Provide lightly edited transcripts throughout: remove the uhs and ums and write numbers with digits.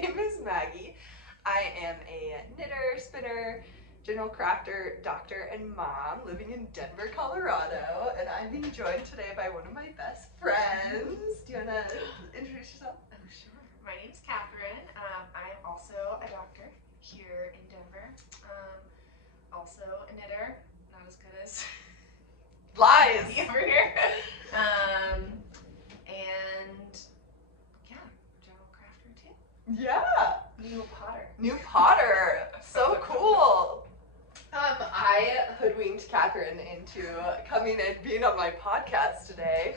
name is Maggie. I am a knitter, spinner, general crafter, doctor, and mom living in Denver, Colorado. And I'm being joined today by one of my best friends. Do you want to introduce yourself? Oh, sure. My name's Catherine. I am also a doctor here in Denver. Also a knitter, not as good as Lies! over here. And yeah, general crafter too. Yeah! New potter. New potter! So cool! I hoodwinked Catherine into coming and being on my podcast today.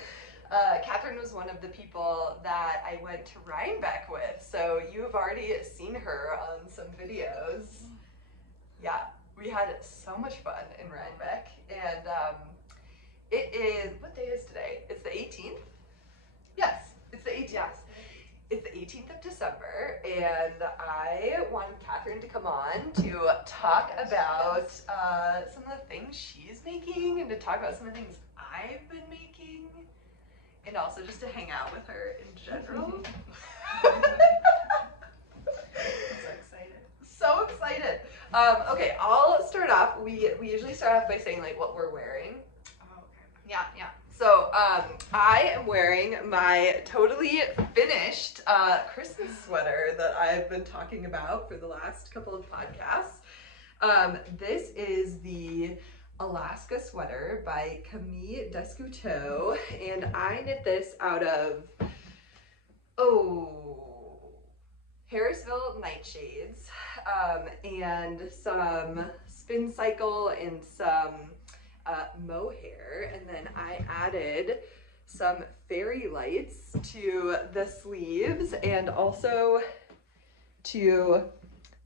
Catherine was one of the people that I went to Rhinebeck with, so you've already seen her on some videos. Yeah, we had so much fun in Rhinebeck, and it is, what day is today? It's the 18th? Yes, it's the 18th. Yes. It's the 18th of December, and I wanted Catherine to come on to talk about some of the things she's making and to talk about some of the things I've been making, and also just to hang out with her in general. I'm so excited. So excited. Okay, I'll start off. We usually start off by saying like what we're wearing. Oh, okay. Yeah. So I am wearing my totally finished Christmas sweater that I've been talking about for the last couple of podcasts. This is the Alaska sweater by Camille Descoteaux, and I knit this out of, Harrisville Nightshades, and some Spincycle and some Mohair, and then I added some fairy lights to the sleeves and also to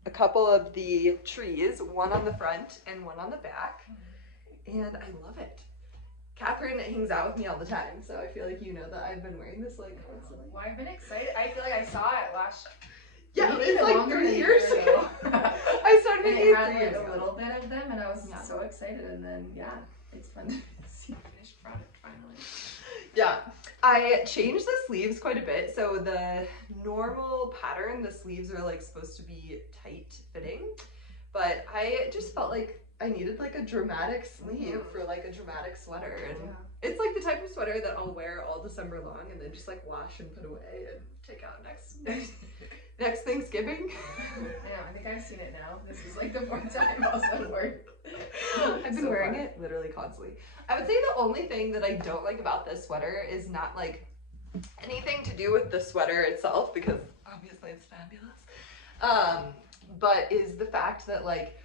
a couple of the trees, one on the front and one on the back, and I love it. Catherine hangs out with me all the time, so I feel like you know that I've been wearing this like constantly. Well, I've been excited. I feel like I saw it last. Yeah, maybe it's even like longer 3 than a years year ago. I started And making it had 3 like years a ago. little bit of them, and I was Yeah. so excited. And then it's fun to see the finished product finally. Yeah, I changed the sleeves quite a bit. So the normal pattern, the sleeves are like supposed to be tight fitting, but I just felt like I needed like a dramatic sleeve for like a dramatic sweater, and it's like the type of sweater that I'll wear all December long and then just like wash and put away and take out next Thanksgiving. Yeah, I think I've seen it now. This is like the 4th time I've also worn. I've been wearing it literally constantly. I would say the only thing that I don't like about this sweater is not like anything to do with the sweater itself, because obviously it's fabulous, but is the fact that like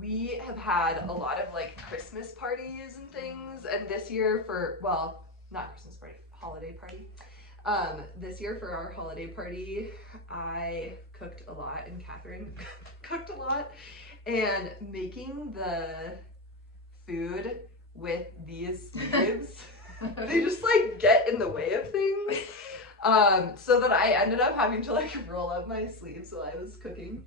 we have had a lot of like Christmas parties and things, and this year for, well, not Christmas party, holiday party. This year for our holiday party, I cooked a lot and Catherine cooked a lot, and making the food with these sleeves, they just like get in the way of things, so that I ended up having to like roll up my sleeves while I was cooking.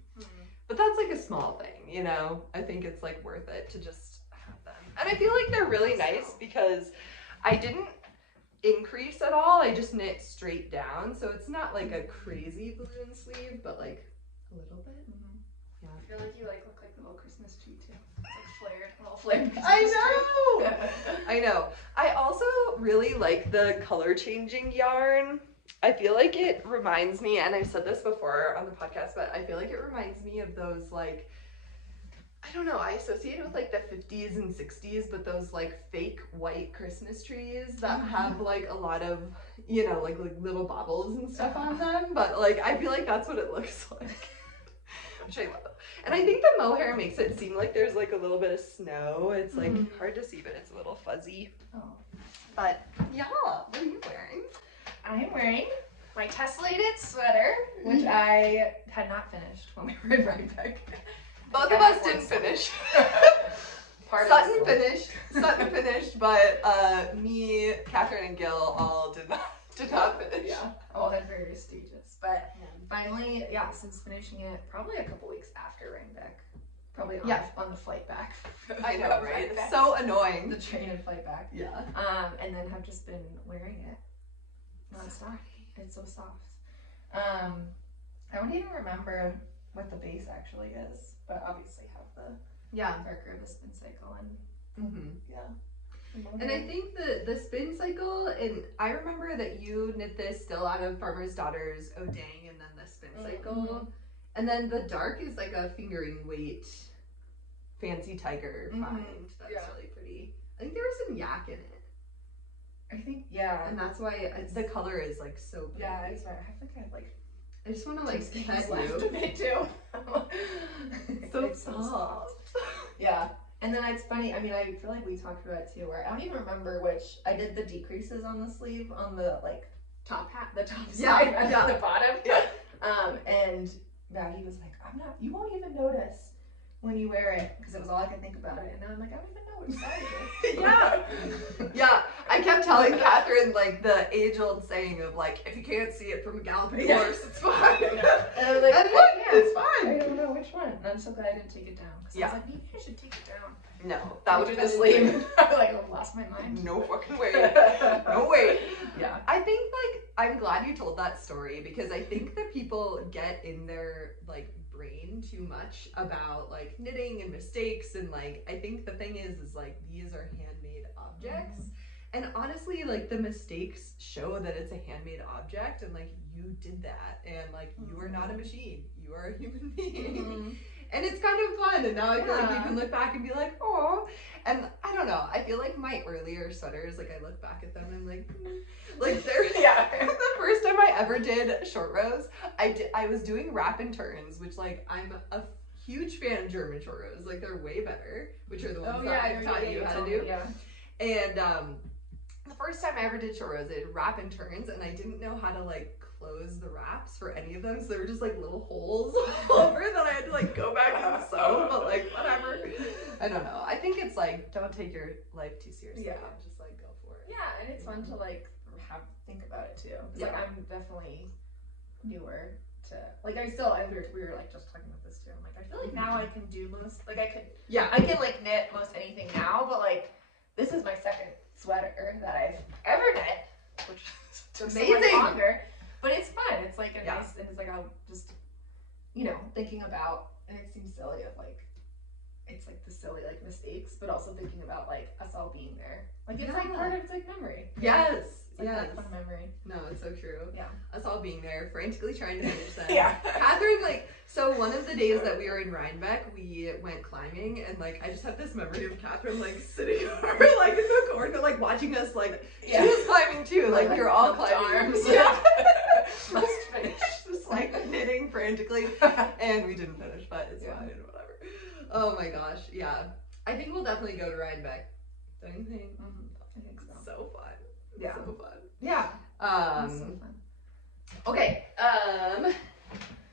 But that's like a small thing, you know? I think it's like worth it to just have them. And I feel like they're really nice because I didn't increase at all. I just knit straight down. So it's not like a crazy balloon sleeve, but like a little bit. Yeah. I feel like you like look like the little Christmas tree too. It's like flared, a little flared Christmas I know! tree. I know. I also really like the color changing yarn. I feel like it reminds me, and I've said this before on the podcast, but I feel like it reminds me of those like, I don't know, I associate it with like the 50s and 60s, but those like fake white Christmas trees that have like a lot of, you know, like little baubles and stuff on them, but like I feel like that's what it looks like, which I love. And I think the mohair makes it seem like there's like a little bit of snow. It's like hard to see, but it's a little fuzzy. Oh. But yeah, what are you wearing? I'm wearing my tessellated sweater, which I had not finished when we were in Rhinebeck. Both of us didn't finish. Sutton finished, but me, Catherine, and Gil all did not finish. Yeah, all at various stages. But finally, since finishing it probably a couple weeks after Rhinebeck. Probably on the flight back. I know, right? It's so annoying. The train and flight back. Yeah. And then have just been wearing it nonstop. It's so soft. I don't even remember what the base actually is, but obviously have the marker of the Spincycle and And I think the Spincycle, and I remember that you knit this still out of Farmer's Daughter's Odang, and then the Spincycle, and then the dark is like a fingering weight fancy tiger find. That's really pretty. I think there was some yak in it. I think and that's why the color is like so pretty. Yeah, I think I like. I just want to like pet left you. of it too. So soft. Yeah. And then it's funny, I mean, I feel like we talked about it too, where I don't even remember which, I did the decreases on the sleeve, on the, like, top side, and the bottom. Yeah. And Maggie was like, you won't even notice when you wear it, because it was all I could think about it. And now I'm like, I don't even know which side it is. Yeah. I kept telling Catherine, like, the age-old saying of, like, if you can't see it from a galloping horse, it's fine. And I was like, it's fine. I don't know which one. And I'm so glad I didn't take it down. Because I was like, maybe I should take it down. No, that would have been sleep. I like lost my mind. No fucking way. No way. Yeah. I think, like, I'm glad you told that story, because I think that people get in their, like, brain too much about, like, knitting and mistakes, and, like, I think the thing is like, these are handmade objects. And honestly, like, the mistakes show that it's a handmade object, and, like, you did that, and, like, you are not a machine. You are a human being. And it's kind of fun, and now I feel like you can look back and be like, oh. And I don't know, I feel like my earlier sweaters, like, I look back at them and I'm like, like, they're, the first time I ever did short rows, I was doing wrap and turns, which, like, I'm a huge fan of German short rows. Like, they're way better, which are the ones that I taught you how to do. And the first time I ever did short rows, I did wrap and turns, and I didn't know how to, like, close the wraps for any of them, so there were just, like, little holes all over that I had to, like, go back and sew, but, like, whatever. I don't know. I think it's, like, don't take your life too seriously. Yeah. Just, like, go for it. Yeah, and it's fun to, like, think about it, too. It's like, I'm definitely newer to, like, we were, like, just talking about this, too. I'm like, I feel like now I can do most, like, I can, like, knit most anything now, but, like, this is my second sweater that I've ever knit, which is amazing. So much longer. But it's fun. It's like a nice, and it's like I'll just, you know, thinking about, and it seems silly of like, it's like the silly like mistakes, but also thinking about like us all being there. Like it's like part of it's like memory. Yes. It's like that fun memory. No, it's so true. Yeah. Us all being there, frantically trying to finish them. Yeah. Catherine, like, so one of the days that we were in Rhinebeck, we went climbing, and like I just have this memory of Catherine like sitting over like in the corner, like watching us, like she was climbing too, like we were all climbing. Arms. Yeah. Must finish, just like knitting frantically, and we didn't finish, but it's fine, whatever. Oh my gosh, yeah. I think we'll definitely go to Rhinebeck. Don't you think? I think so. So fun. Yeah. So fun. Yeah. So fun. Okay.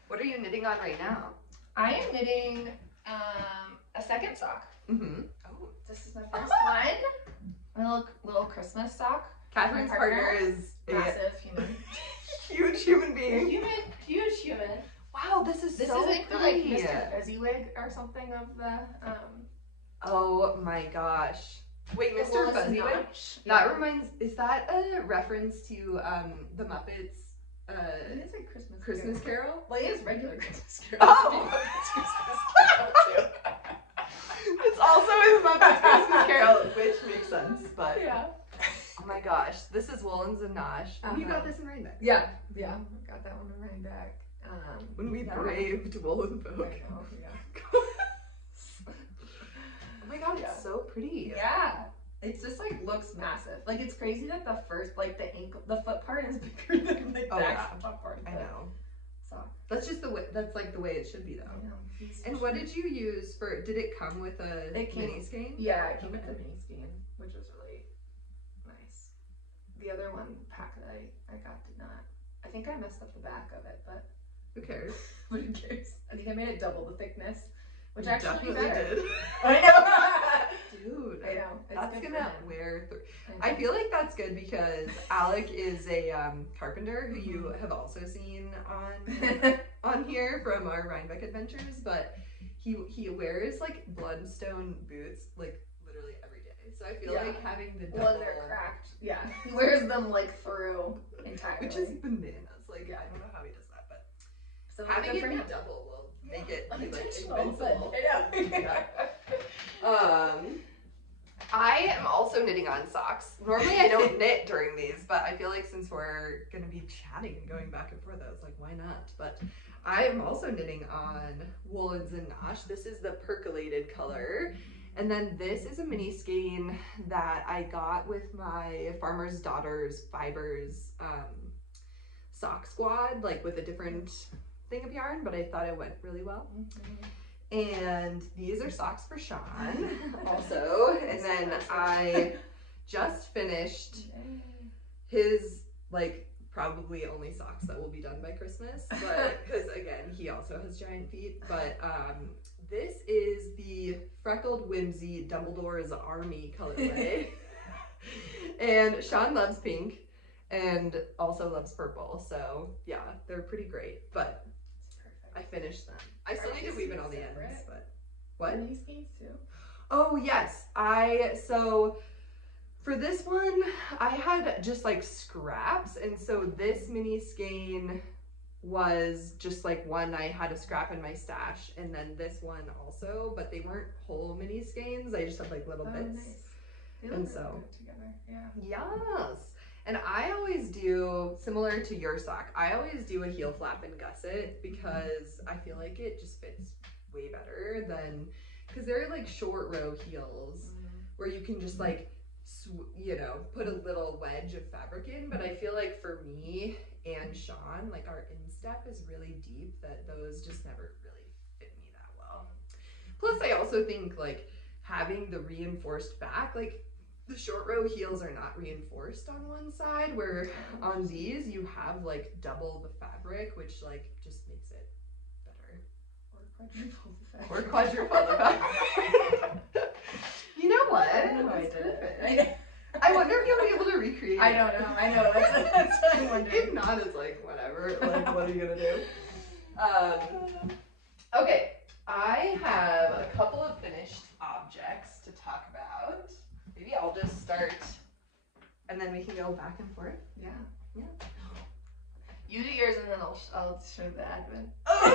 What are you knitting on right now? I am knitting a second sock. Oh, this is my first one. My little Christmas sock. Catherine's partner is massive human. Huge human being. Huge human. Wow, this is so pretty. This is like Mr. Fezziwig or something of the Oh my gosh. Wait, Mr. Fezziwig? That reminds, is that a reference to the Muppets? It is like Christmas Carol? Well, it is regular Christmas Carol. Oh! It's Christmas Carol too. It's also in Muppets Christmas Carol, which makes sense, but yeah. Oh my gosh, this is Woolens Nosh. You got this in Rhinebeck. Yeah. I got that one in Rhinebeck. When we braved Woollenfolk. I know, Oh my god, it's so pretty. Yeah. It's just like looks massive. Like it's crazy that the first, like the ankle, the foot part is bigger than like the actual top part. I know. So that's just the way. That's like the way it should be, though. I know. And what did you use for? Did it come with a mini skein? Yeah, it came with a mini skein, which was really nice. The other one pack that I got did not. I think I messed up the back of it, but who cares? But who cares? I think I made it double the thickness, which actually definitely did. I know. Dude, I know. That's gonna wear through. I feel like that's good because Alec is a carpenter who you have also seen on here from our Rhinebeck adventures, but he wears like bloodstone boots like literally every day. So I feel like having the double. Well, they're cracked. Yeah, he wears them like through entirely, which is bananas. Like I don't know how he does that, but So having it be double will make it be like invincible. I am also knitting on socks. Normally I don't knit during these, but I feel like since we're gonna be chatting and going back and forth, I was like, why not? But I am also knitting on Woolens Nosh. This is the percolated color. And then this is a mini skein that I got with my Farmer's Daughter's Fibers sock squad, like with a different thing of yarn, but I thought it went really well. And these are socks for Sean also. And then I just finished his, like, probably only socks that will be done by Christmas, but because again, he also has giant feet. But this is the Freckled Whimsy Dumbledore's Army colorway. And Sean loves pink and also loves purple, so yeah, they're pretty great. But I finished them. I still need to weave in all the ends, but what? Are these skeins too? Oh yes, so for this one I had just like scraps, and so this mini skein was just like one I had a scrap in my stash, and then this one also, but they weren't whole mini skeins. I just had like little bits. Nice. They look and really so good together. Yeah. Yes. And I always do, similar to your sock, I always do a heel flap and gusset because I feel like it just fits way better than, because they're like short row heels where you can just like, you know, put a little wedge of fabric in. But I feel like for me and Sean, like our instep is really deep that those just never really fit me that well. Plus I also think like having the reinforced back, like the short row heels are not reinforced on one side, where on these you have like double the fabric, which like just makes it better. Or quadruple the fabric. You know what? I don't know how I did it. I wonder if you'll be able to recreate it. I don't know. I know. That's what I'm wondering. If not, it's like whatever. Like, what are you gonna do? Okay, I have a couple of finished objects to talk about. Maybe I'll just start, and then we can go back and forth. Yeah. Yeah. You do yours, and then I'll show the admin. Oh,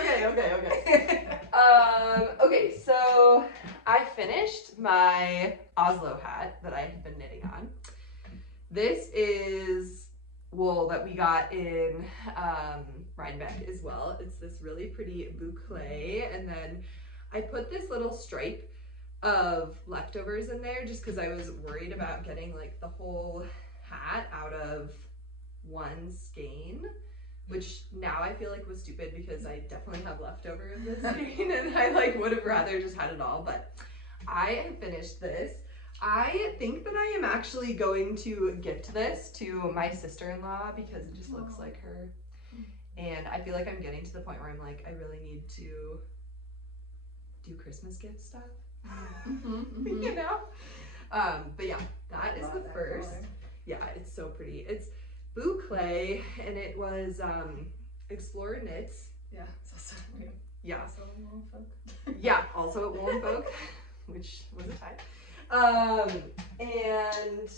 okay. Okay, so I finished my Oslo hat that I had been knitting on. This is wool that we got in Rhinebeck as well. It's this really pretty boucle, and then I put this little stripe of leftovers in there just because I was worried about getting like the whole hat out of one skein, which now I feel like was stupid because I definitely have leftover of this skein and I like would have rather just had it all. But I have finished this. I think that I am actually going to gift this to my sister-in-law because it just looks like her, and I feel like I'm getting to the point where I'm like, I really need to do Christmas gift stuff. You know? But yeah, that is the first. Color. Yeah, it's so pretty. It's Boucle, and it was Explorer Knits. Yeah, it's also weird. Yeah. Also at Woollen Folk. Yeah, also at Woollen Folk, which was a tie. And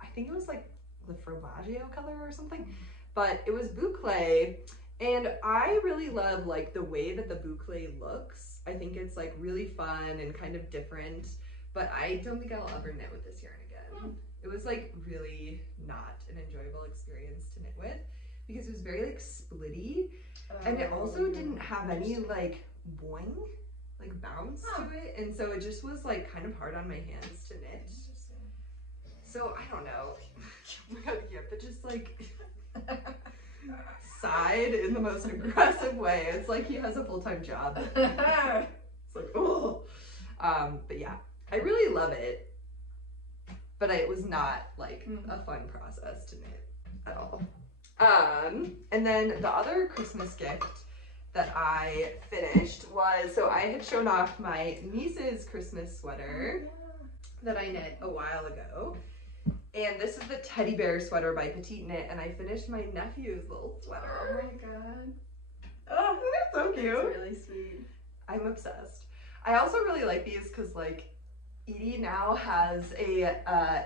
I think it was like the Fromaggio color or something, but it was Boucle, and I really love like the way that the Boucle looks. I think it's like really fun and kind of different, but I don't think I'll ever knit with this yarn again. It was like really not an enjoyable experience to knit with because it was very like splitty, and it also didn't have any like boing, like bounce to it, and so it just was like kind of hard on my hands to knit. So I don't know. Oh my god, yeah, but just like sighed in the most aggressive way. It's like he has a full-time job. It's like, oh. But yeah, I really love it, but it was not like a fun process to knit at all. And then the other Christmas gift that I finished was, so I had shown off my niece's Christmas sweater that I knit a while ago. And this is the teddy bear sweater by PetiteKnit, and I finished my nephew's little sweater. Oh my god. Oh, it's so cute. It's really sweet. I'm obsessed. I also really like these because like Edie now has a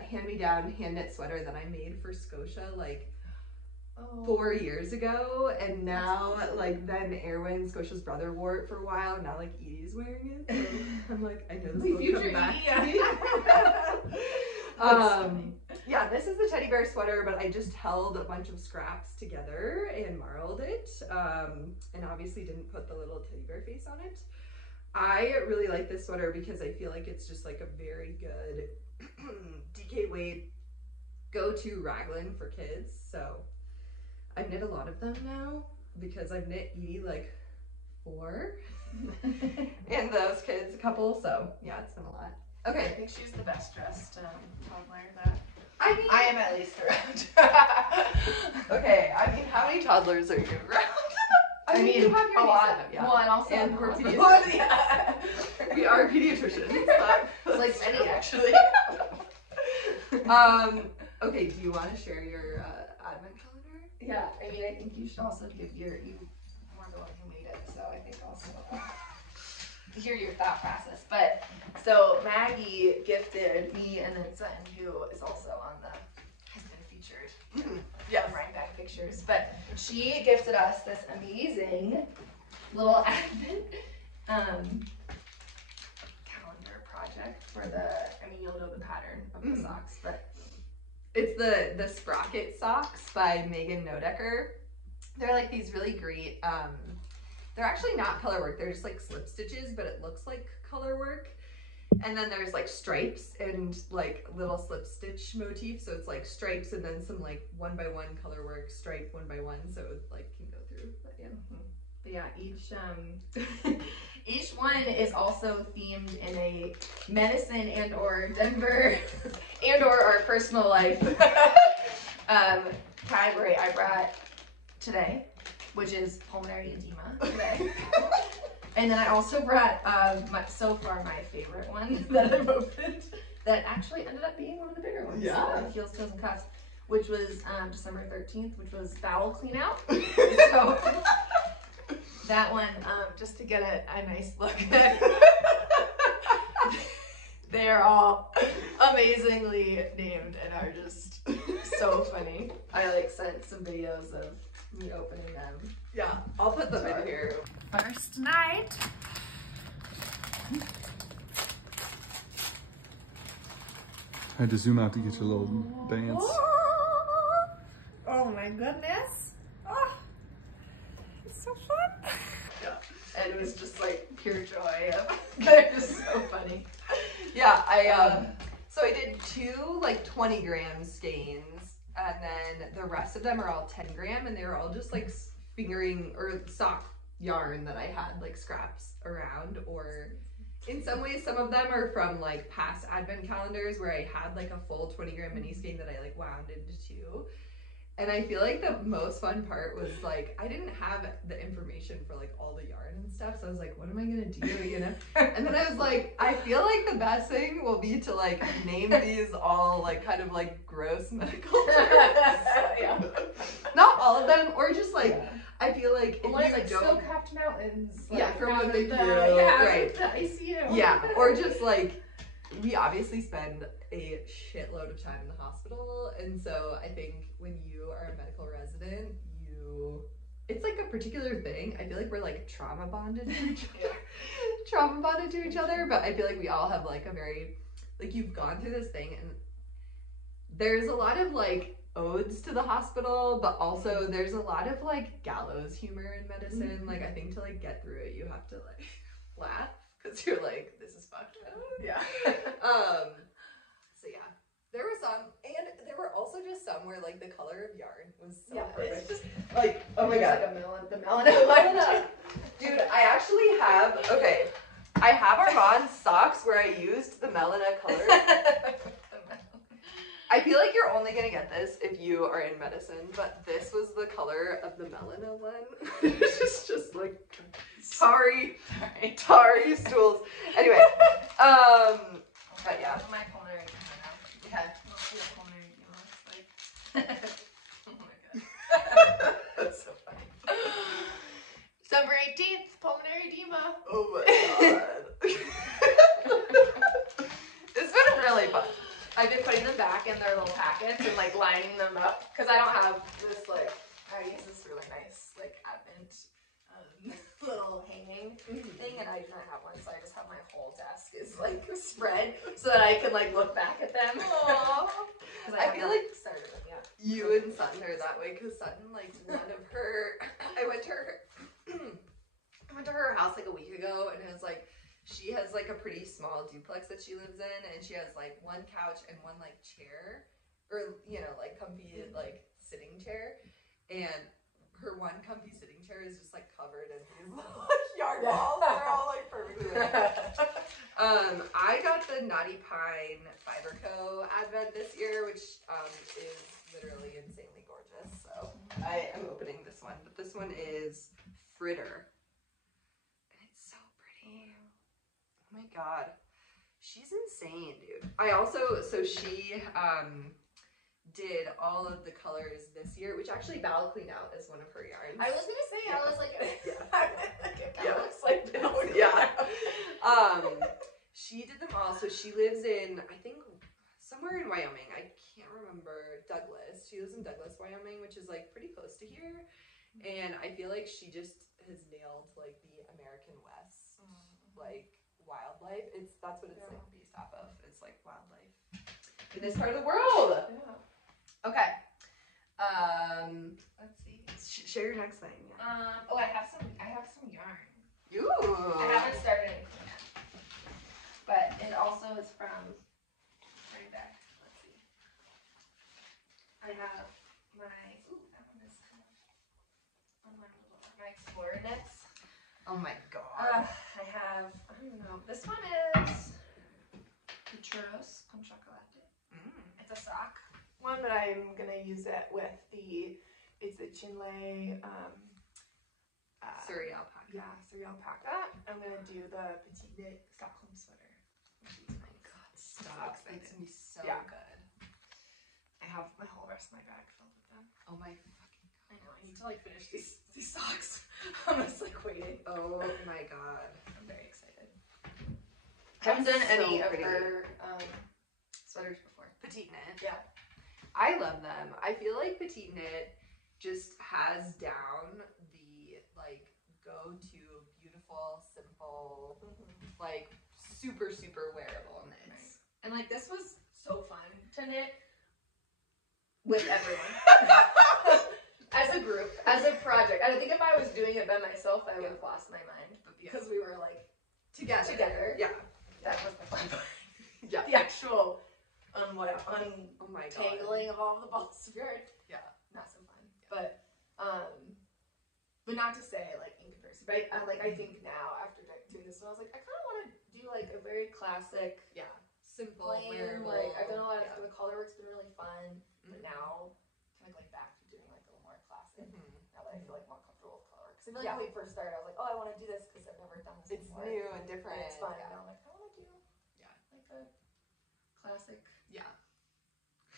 hand-me-down hand-knit sweater that I made for Scotia like 4 years ago, and now like then Erwin, Scotia's brother, wore it for a while, and now like Edie's wearing it. So I'm like, I know this will come back to me. Yeah, this is the teddy bear sweater, but I just held a bunch of scraps together and marled it, and obviously didn't put the little teddy bear face on it. I really like this sweater because I feel like it's just like a very good DK weight go-to raglan for kids. So I've knit a lot of them now because I've knit Edie like 4 and those kids a couple. So yeah, it's been a lot. Okay. I think she's the best dressed toddler that I mean, I am at least around. Okay, I mean, how many toddlers are you around? I mean, you have your a lot. Yeah. Well, and also and we're pediatricians. Yeah. We are pediatricians. Like many, actually. Okay, do you want to share your advent calendar? Yeah, I mean, I think you should also give you were the one who made it, so I think also hear your thought process. But so Maggie gifted me and then Sutton, who is also on has been featured. Yes. Right back pictures, but she gifted us this amazing little advent calendar project for I mean, you'll know the pattern of the socks, but it's the Sprocket socks by Nodecker. They're like these really great, they're actually not color work, they're just like slip stitches, but it looks like color work. And then there's like stripes and like little slip stitch motifs, so it's like stripes and then some like 1x1 color work, stripe 1x1, so it like can go through. But yeah, but yeah, each one is also themed in a medicine and or Denver and or our personal life category. I brought today, which is pulmonary edema today. And then I also brought so far my favorite one that I've opened that actually ended up being one of the bigger ones. Yeah. Heels, Toes, and Cuffs, which was December 13th, which was bowel clean out. So that one, just to get a nice look at, they're all amazingly named and are just so funny. I like sent some videos of me opening them. Yeah, I'll put them in here. First night. I had to zoom out to get your little dance. Oh my goodness. Oh, it's so fun. Yeah. And it was just like pure joy. They're just so funny. Yeah, so I did 2 like 20 gram skeins, and then the rest of them are all 10 gram, and they were all just like fingering or sock yarn that I had like scraps around, or in some ways some of them are from like past advent calendars where I had like a full 20 gram mini skein that I like wound into 2. And I feel like the most fun part was like I didn't have the information for like all the yarn and stuff, so I was like, what am I gonna do, you know? And then I was like, I feel like the best thing will be to like name these all like kind of like gross medical terms. Yeah. Not all of them, or just like I feel like if like you don't, snow-capped mountains. yeah, Like, from the yeah, right, the ICU. yeah, or just like we obviously spend a shitload of time in the hospital, and so I think when you are a medical resident, it's like a particular thing. I feel like we're like trauma bonded to each other, but I feel like we all have like a very, like you've gone through this thing, and there's a lot of like odes to the hospital, but also there's a lot of like gallows humor in medicine. Like I think to like get through it, you have to like laugh because you're like, this is fucked up. Yeah. So yeah, there were some, and there were also just some where like the color of yarn was so perfect. It's just like, oh my god, like the melon. Dude, I actually have, I have Armand's socks where I used the melena color. I feel like you're only gonna get this if you are in medicine, but this was the color of the melena one. It's just like tarry stools. Anyway, but yeah. My pulmonary edema now. Yeah, we'll see what pulmonary edema looks like. Oh my god. That's so funny. December 18th, pulmonary edema. Oh my god. It's been really fun. I've been putting them back in their little packets and like lining them up because I don't have this like I use this really nice like advent little hanging thing, and I do not have one, so I just have my whole desk is like spread so that I can like look back at them. Aww. I feel like started them yet. You and Sutton are that way, because Sutton, like, one of her, I went to her house like a week ago, and it was like, she has like a pretty small duplex that she lives in, and she has like one couch and one like chair, or, you know, like comfy like sitting chair, and her one comfy sitting chair is just like covered in these little yard balls. They're all like perfectly laid. I got the Knotty Pine Fiber Co. Advent this year, which is literally insanely gorgeous. So I am opening this one, but this one is Fritter. And it's so pretty. Oh my god. She's insane, dude. I also, so she did all of the colors this year, which actually Boucle Out is one of her yarns. I was gonna say, yeah. I was like, yeah. looks like Boucle. Yeah. She did them all. So she lives in, I think, somewhere in Wyoming. I can't remember. Douglas. She lives in Douglas, Wyoming, which is like pretty close to here. And I feel like she just has nailed like the American West, like wildlife. That's what it's like based off of. It's like wildlife in this part of the world. Yeah. Okay. Let's see. Share your next thing. Yeah. I have some yarn. Ooh. I haven't started anything yet, but it also is from right back. Let's see. I have my that one is kind of unwindable. My Explorer knits. Oh my god. I have, I don't know. This one is the Churros con Chocolate. It's a sock one, but I'm gonna use it with it's the Chinle Surrey alpaca. Yeah, Surrey alpaca. I'm gonna do the PetiteKnit Stockholm sweater. Oh my god, stocks. That's gonna be so good. I have my whole rest of my bag filled with them. Oh my fucking god. I know, I need to like finish these socks. I'm just like waiting. Oh my god. I'm very excited. I haven't done any of her sweaters before. PetiteKnit. Yeah. I love them. I feel like PetiteKnit just has down the like go-to beautiful, simple, like super wearable knits. Right. And like this was so fun to knit with everyone. As a group, as a project. I think if I was doing it by myself, I would have lost my mind. But because we were like together. Yeah. That was the fun part. Yeah. The actual untangling of all the balls of yarn. Yeah. Not so fun. Yeah. But not to say like in comparison. But I think now after doing this one, I was like, I kind of want to do like a very classic, simple, plain, wearable. like I've done a lot of the color work's been really fun, but now kind of like back to doing like a little more classic. Now that I feel like more comfortable with color work. Because I feel like when we first started, I was like, oh, I want to do this because I've never done this before. It's new and different. And it's fun. And I'm like, I want to do like a classic. Yeah.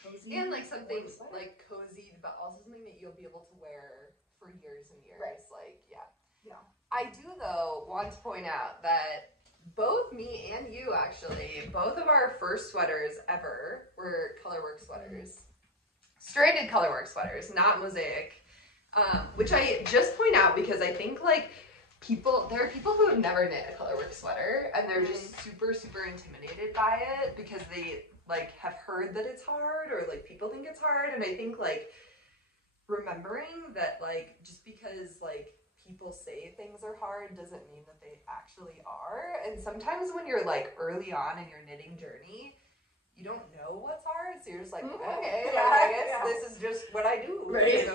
Cozy. And like something like cozy, but also something that you'll be able to wear for years and years. Right. Like, yeah. I do though want to point out that both me and you actually, both of our first sweaters ever were colorwork sweaters. Stranded colorwork sweaters, not mosaic. Which I just point out because I think like there are people who have never knit a colorwork sweater and they're just super intimidated by it because they like have heard that it's hard or like people think it's hard. And I think like remembering that like just because like people say things are hard doesn't mean that they actually are. And sometimes when you're like early on in your knitting journey, you don't know what's hard, so you're just like, okay, I guess this is just what I do. Right. You know?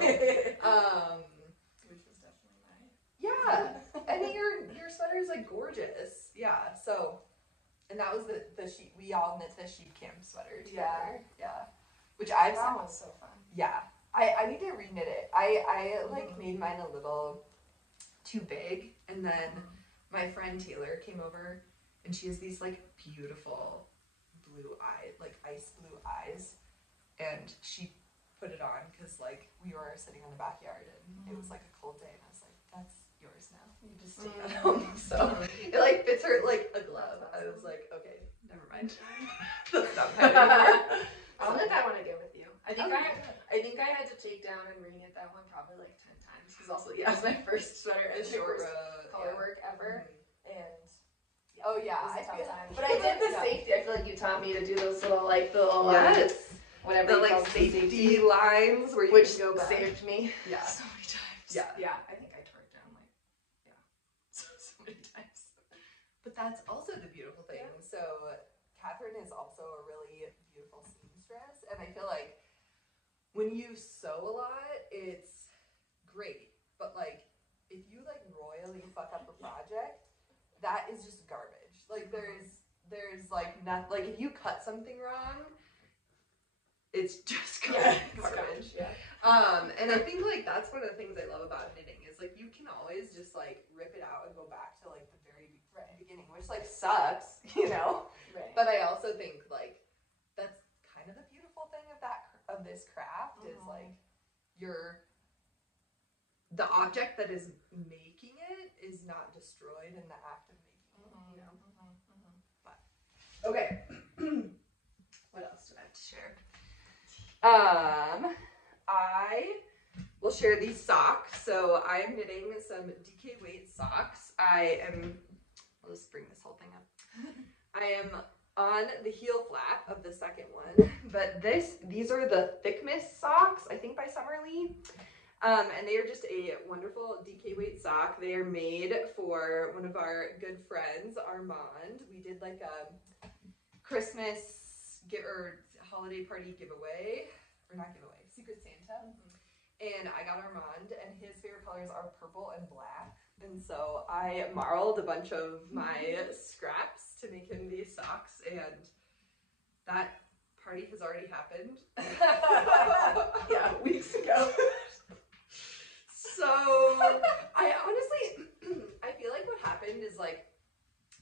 Which was definitely mine. And then your sweater is like gorgeous. Yeah. So, and that was the sheep. We all knit the sheep camp sweater together. Yeah. Which that was so fun. Yeah. I need to reknit it. I like made mine a little too big, and then my friend Taylor came over, and she has these like beautiful blue eyes, like ice blue eyes, and she put it on because like we were sitting in the backyard and it was like a cold day, and I was like, that's yours now, you just take that home. So it like fits her like a glove. I was like, okay, never mind. That's not fine anymore. I'll knit that one again with you. I think I had to take down and reknit that one probably like 10 times because also it was my first sweater and short color work ever, and I feel time. But I did the safety. I feel like you taught me to do those little whatever the like safety lines where you can go back. Saved me so many times. Yeah. I think I tore it down so many times. But that's also the beautiful thing. So Catherine is also a really beautiful seamstress, and I feel like when you sew a lot, it's great. But like if you like royally fuck up a project, that is just garbage. Like there's like not like if you cut something wrong, it's just garbage. And I think like that's one of the things I love about knitting is like you can always just like rip it out and go back to like the very beginning, which like sucks, you know. Right. But I also think like that's kind of the beautiful thing of this craft is like the object that is making it is not destroyed in the act of making it, you know. But okay. What else do I have to share? I will share these socks. So I am knitting some DK weight socks. I'll just bring this whole thing up. I am on the heel flap of the second one, but these are the Thickmas socks, I think by Summerlee. And they are just a wonderful DK weight sock. They are made for one of our good friends, Armand. We did like a Christmas or holiday party giveaway, or not giveaway, Secret Santa. And I got Armand, and his favorite colors are purple and black. And so I marled a bunch of my scraps to make him these socks, and that party has already happened. Weeks ago. So I honestly, I feel like what happened is like,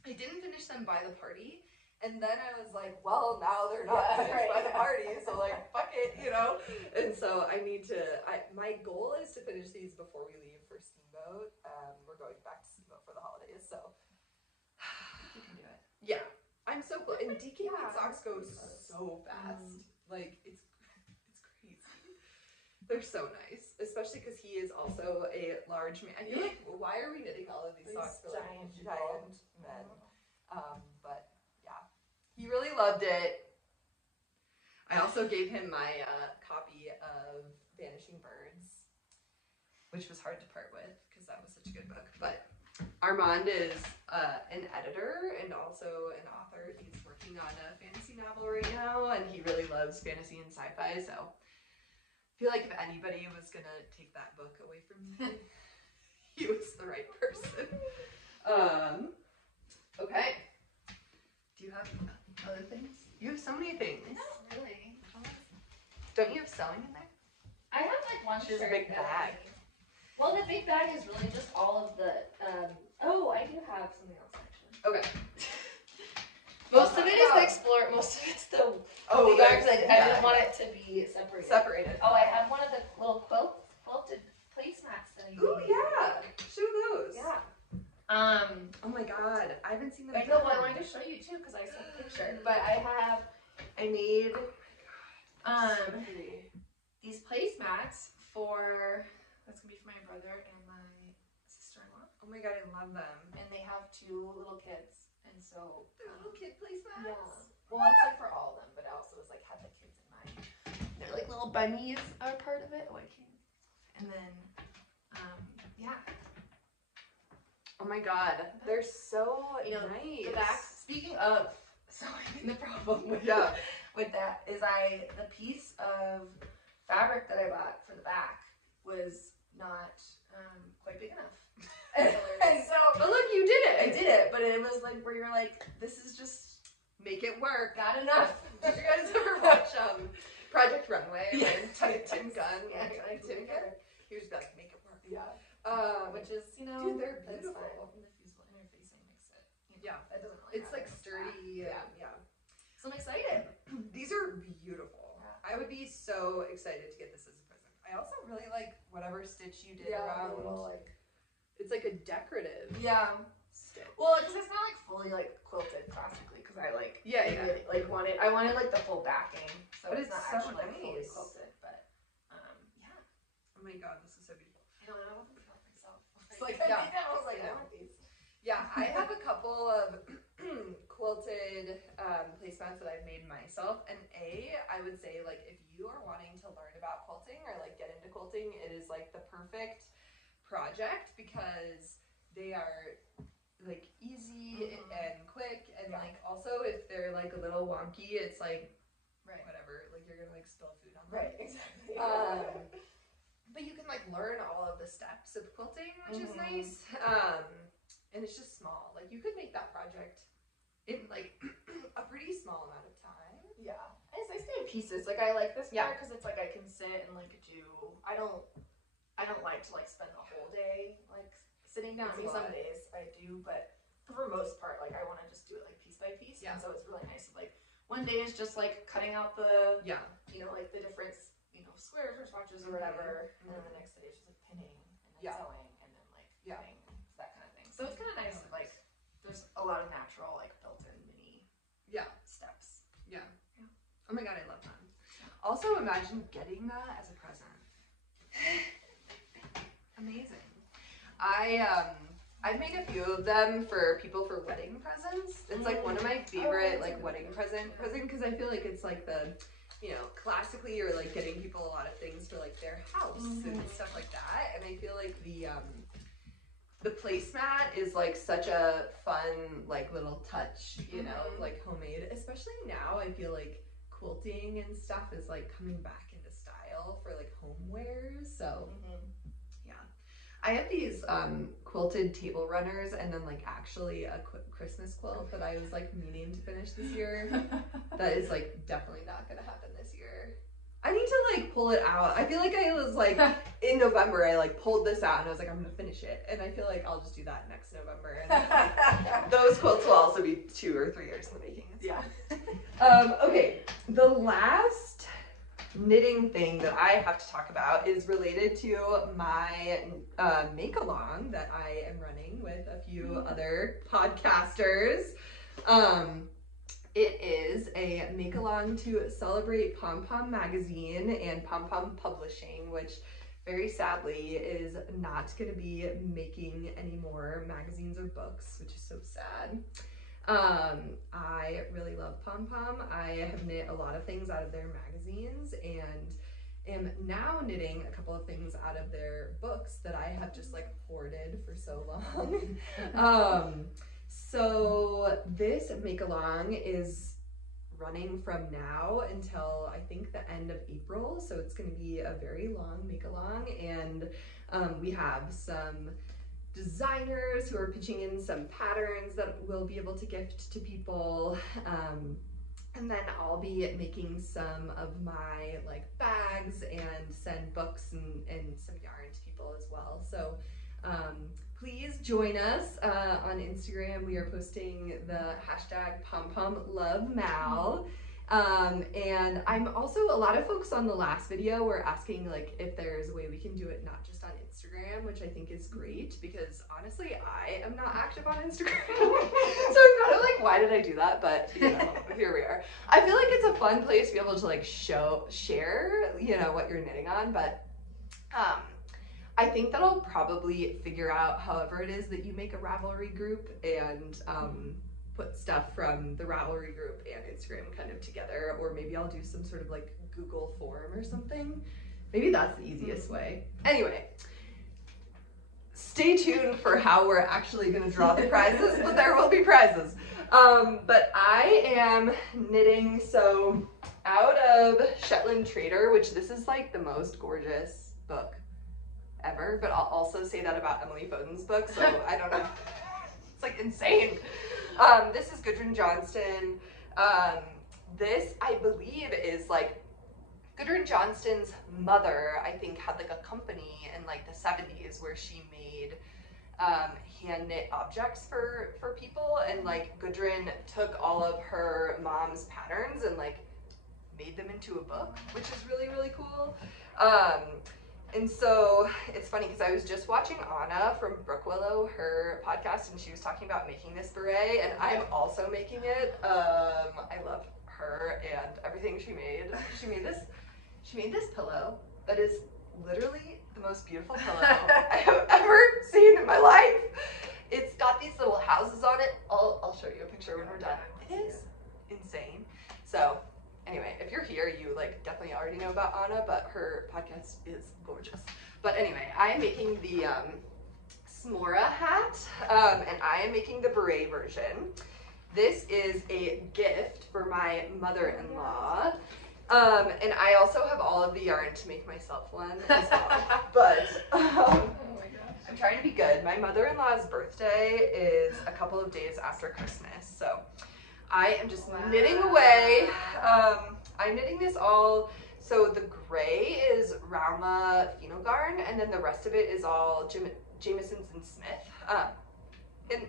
I didn't finish them by the party, and then I was like, well, now they're not finished by the party, so like, fuck it, you know? And so my goal is to finish these before we leave for Steamboat. We're going back to Steamboat for the holidays, so. You can do it. Yeah, I'm so close. And DK weight socks go so fast. Like, it's crazy. They're so nice, especially because he is also a large man. I feel like, why are we knitting all of these socks for like giant men? But yeah, he really loved it. I also gave him my copy of Vanishing Birds, which was hard to part with because that was such a good book. But Armand is an editor and also an author. He's working on a fantasy novel right now, and he really loves fantasy and sci-fi, so I feel like if anybody was gonna take that book away from me, he was the right person. Okay. Do you have other things? You have so many things. Not really. Don't you have sewing in there? I have like one She has a big bag. Well, the big bag is really just all of the, I do have something else actually. Okay. Most of it is the Explorer, most of it's the big bags. I didn't want it to be separated. Oh, I have one of the little quilted placemats that I made. Ooh, yeah. Show those. Yeah. Oh my god, I haven't seen them. I know, I wanted to show you too because I saw the picture. But I made these placemats that's gonna be for my brother and my sister-in-law. Oh my god, I love them. And they have 2 little kids, and so they're little kid placemats. Yeah. Well, it's like for all of them, but I also was like had the kids in mind. They're like little bunnies are part of it. Oh, I can't. And then, Oh my god, they're so nice. The back. Speaking of sewing, the problem with that is the piece of fabric that I bought for the back was not quite big enough. And so, but look, you did it. I did it, but it was like where you're like, this is just make it work. Not enough. Did you guys ever watch Project Runway? Yes. Tim Gunn. Yeah, Tim Gunn. He was like, make it work. Yeah. Which is, dude, they're beautiful. And the fusible interfacing makes it. Yeah. It doesn't really It's like sturdy. Yeah. So I'm excited. These are beautiful. Yeah. I would be so excited to get this as a present. I also really like whatever stitch you did around. It's like a decorative. Yeah. Stitch. Well, because it's not like fully like quilted classically. Because I I wanted like the full backing. So so it's not so actually like fully nice. quilted, but yeah. Oh my god, this is so beautiful. I don't know myself. It's Like, like, yeah, I was like, I want these. Yeah, I have a couple of quilted placemats that I've made myself, and I would say, like, if you are wanting to learn about quilting or like get into quilting, it is like the perfect project because they are like easy and quick, and like also if they're like a little wonky, it's like whatever, like you're gonna like spill food on them. Right, exactly. But you can like learn all of the steps of quilting, which is nice. And it's just small. Like you could make that project in like a pretty small amount of time. Yeah, it's nice to have pieces. Like I like this part because it's like I can sit and like do. I don't like to like spend the whole day like sitting down. I mean, some days I do, but for the most part, like I want to just do it like piece by piece. Yeah. And so it's really nice. Like one day is just like cutting out the you know, like the different squares or swatches or whatever, and then the next day is just like pinning and then sewing and then like cutting, that kind of thing. So it's kind of nice. Like there's a lot of natural like built-in mini steps. Yeah. Oh my god, I love them. Also, imagine getting that as a present. Amazing. I've made a few of them for people for wedding presents. It's like one of my favorite like wedding present because I feel like it's like the, you know, classically you're like getting people a lot of things for like their house and stuff like that, and I feel like the placemat is like such a fun like little touch, you know, like homemade. Especially now, I feel like quilting and stuff is like coming back into style for like homewares. So yeah, I have these quilted table runners and then like actually a Christmas quilt that I was like meaning to finish this year. That is like definitely not gonna happen this year. I need to like pull it out. I feel like I was like in November I like pulled this out and I was like I'm gonna finish it, and I feel like I'll just do that next November, and like, those quilts will also be 2 or 3 years in the making. Okay, the last knitting thing that I have to talk about is related to my make-along that I am running with a few other podcasters. It is a make-along to celebrate Pom Pom Magazine and Pom Pom Publishing, which very sadly is not going to be making any more magazines or books, which is so sad. I really love Pom Pom. I have knit a lot of things out of their magazines and am now knitting a couple of things out of their books that I have just like hoarded for so long. So this make-along is running from now until I think the end of April, so it's going to be a very long make-along, and we have some designers who are pitching in some patterns that we'll be able to gift to people, and then I'll be making some of my like bags and send books and some yarn to people as well. So please join us on Instagram. We are posting the hashtag PomPomLoveMal. And I'm also, a lot of folks on the last video were asking like if there's a way we can do it not just on Instagram, which I think is great because honestly I am not active on Instagram. So I'm kind of like, why did I do that? But you know, here we are. I feel like it's a fun place to be able to like share, you know, what you're knitting on, but I think that I'll probably figure out however it is that you make a Ravelry group and put stuff from the Ravelry group and Instagram kind of together, or maybe I'll do some sort of like Google form or something. Maybe that's the easiest way. Anyway, stay tuned for how we're actually going to draw the prizes, but there will be prizes. But I am knitting, so out of Shetland Trader, which this is like the most gorgeous book ever, but I'll also say that about Emily Foden's book, so I don't know. It's like insane. This is Gudrun Johnston. This, I believe, is like Gudrun Johnston's mother, I think, had like a company in like the 70s where she made hand knit objects for people, and like Gudrun took all of her mom's patterns and like made them into a book, which is really, really cool. And so it's funny because I was just watching Anna from Brookwillow, her podcast, and she was talking about making this beret, and I'm also making it. I love her and everything she made. She made this pillow that is literally the most beautiful pillow I have ever seen in my life. It's got these little houses on it. I'll show you a picture when we're done. It is insane. So anyway, if you're here, you like definitely already know about Anna, but her podcast is gorgeous. But anyway, I am making the Smora hat, and I am making the beret version. This is a gift for my mother-in-law. And I also have all of the yarn to make myself one as well. But I'm trying to be good. My mother-in-law's birthday is a couple of days after Christmas, so I am just knitting away. I'm knitting this all, so the gray is Rauma Finull yarn, and then the rest of it is all Jamieson's and Smith. And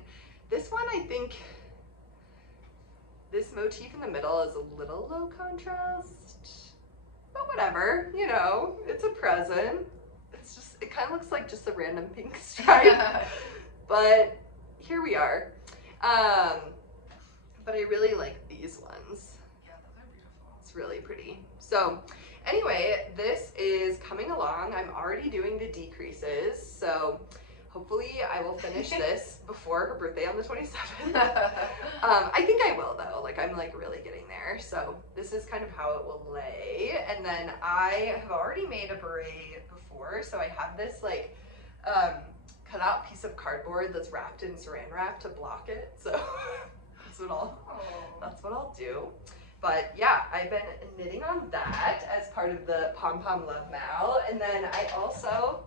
this one, I think, this motif in the middle is a little low contrast, but whatever, you know, it's a present. It's just, it kind of looks like just a random pink stripe, but here we are. But I really like these ones. Yeah, those are beautiful. It's really pretty. So anyway, this is coming along. I'm already doing the decreases, so hopefully I will finish this before her birthday on the 27th. I think I will though, like I'm like really getting there. So this is kind of how it will lay. And then I have already made a beret before. So I have this like cut out piece of cardboard that's wrapped in saran wrap to block it. So that's what I'll do. But yeah, I've been knitting on that as part of the Pom Pom Love Mal. And then I also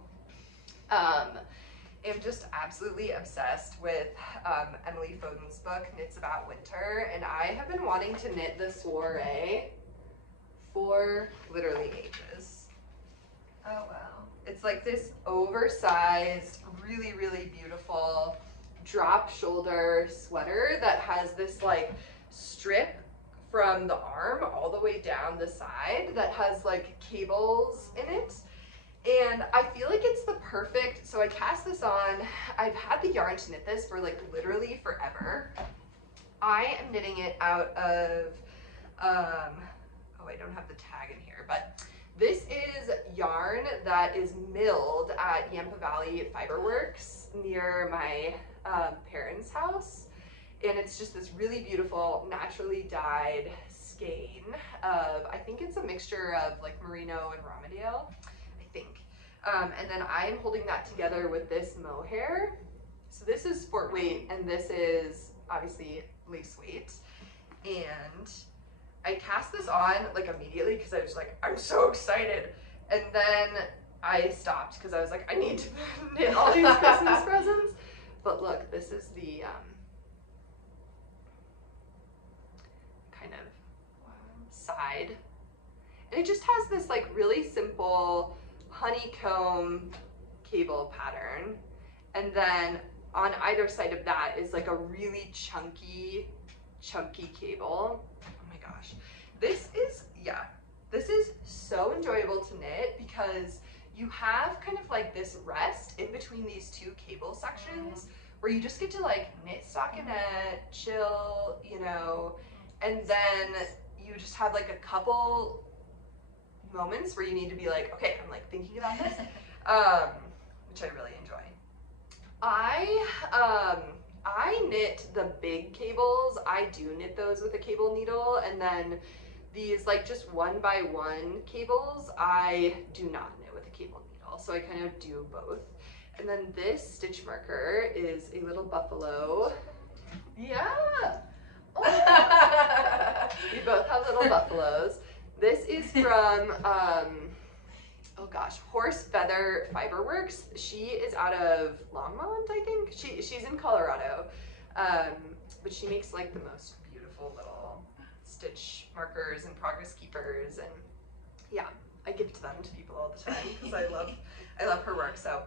am just absolutely obsessed with Emily Foden's book, Knits About Winter, and I have been wanting to knit the Soiree for literally ages. Oh wow. It's like this oversized, really, really beautiful drop shoulder sweater that has this like strip from the arm all the way down the side that has like cables in it. And I feel like it's the perfect, so I cast this on. I've had the yarn to knit this for like literally forever. I am knitting it out of, oh, I don't have the tag in here, but this is yarn that is milled at Yampa Valley Fiberworks near my parents' house. And it's just this really beautiful, naturally dyed skein of, I think it's a mixture of like merino and Romedale. Think. And then I am holding that together with this mohair. So this is sport weight and this is obviously lace weight. And I cast this on like immediately because I was like, I'm so excited. And then I stopped because I was like, I need to knit all these Christmas presents. But look, this is the kind of side. And it just has this like really simple honeycomb cable pattern, and then on either side of that is like a really chunky cable. Oh my gosh, this is so enjoyable to knit because you have kind of like this rest in between these two cable sections where you just get to like knit stockinette, chill, you know, and then you just have like a couple moments where you need to be like, okay, I'm like thinking about this, which I really enjoy. I knit the big cables. I do knit those with a cable needle, and then these like just 1x1 cables, I do not knit with a cable needle. So I kind of do both. And then this stitch marker is a little buffalo. Yeah. Oh. We both have little buffaloes. This is from, oh gosh, Horse Feather Fiberworks. She is out of Longmont, I think. She's in Colorado, but she makes like the most beautiful little stitch markers and progress keepers, and yeah, I give to them to people all the time because I love her work. So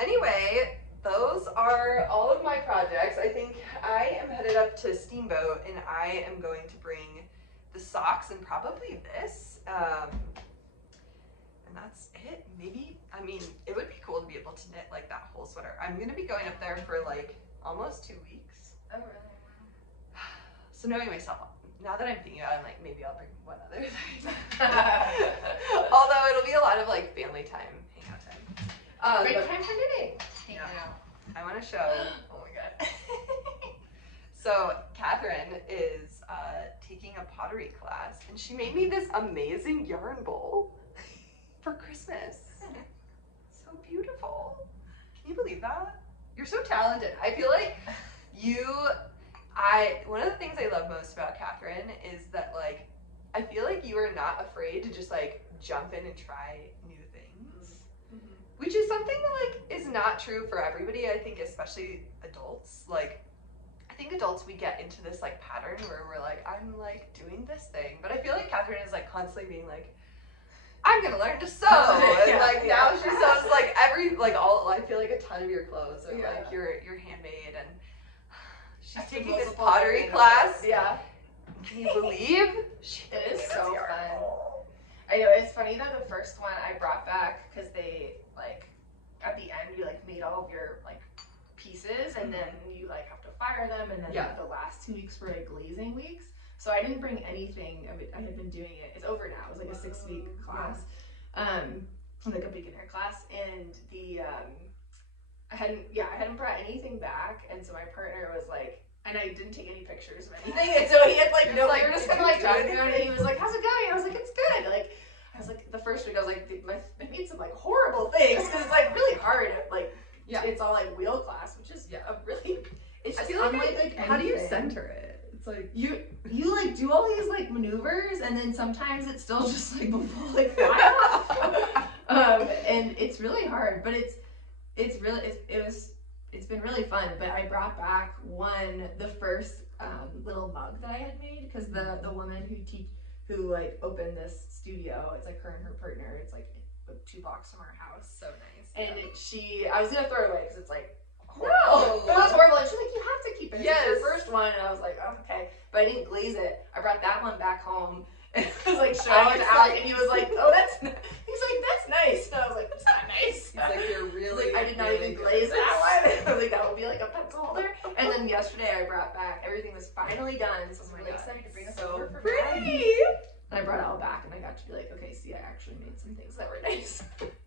anyway, those are all of my projects. I think I am headed up to Steamboat and I am going to bring the socks and probably this, and that's it. Maybe, I mean, it would be cool to be able to knit like that whole sweater. I'm gonna be going up there for like almost 2 weeks. Oh really? So knowing myself, now that I'm thinking about it, I'm like, maybe I'll bring one other thing. Although it'll be a lot of like family time, hangout time. Great time for knitting. Yeah. I want to show. Oh my god. So Catherine is taking a pottery class, and she made me this amazing yarn bowl for Christmas. So beautiful. Can you believe that? You're so talented. I feel like one of the things I love most about Catherine is that like, I feel like you are not afraid to just like jump in and try new things, which is something that like is not true for everybody. I think especially adults, like I think adults, we get into this like pattern where we're like, I'm like doing this thing, but I feel like Catherine is like constantly being like, I'm gonna learn to sew, and now she sews like I feel like a ton of your clothes are like your handmade, and she's taking this pottery class. Yeah. Can you believe? It is so fun. I know, it's funny though, the first one I brought back because they like at the end you like made all of your like pieces, and then you like have to fire them, and then like, the last 2 weeks were like glazing weeks. So I didn't bring anything of it. I had been doing it. It's over now. It was like a 6-week class, like a beginner class, and I hadn't brought anything back, and so my partner was like, and I didn't take any pictures of anything, and so he had like we were just kind of like talking about it, and he was like, how's it going? I was like, it's good. Like I was like, the first week I was like, I made some like horrible things because it's like really hard. Like it's all like wheel class, which is a really. It's just like how do you center it? It's like you like do all these like maneuvers, and then sometimes it's still just like like fly off. And it's really hard, but it's been really fun. But I brought back the first little mug that I had made because the woman who like opened this studio, it's like her and her partner. It's like 2 blocks from our house. So nice. And I was gonna throw it away because it's like. No, it was horrible. And she's like, you have to keep it. It's your first one. And I was like, oh, okay. But I didn't glaze it. I brought that one back home and I was like showing it to Alec, and he was like, oh, he's like, that's nice. And I was like, it's not nice. He's like, you're really, like, I did not even glaze that one. I was like, that would be like a pencil holder. And then yesterday I brought back, everything was finally done. So I was really excited to bring this over for pretty. And I brought it all back, and I got to be like, okay, see, I actually made some things that were nice.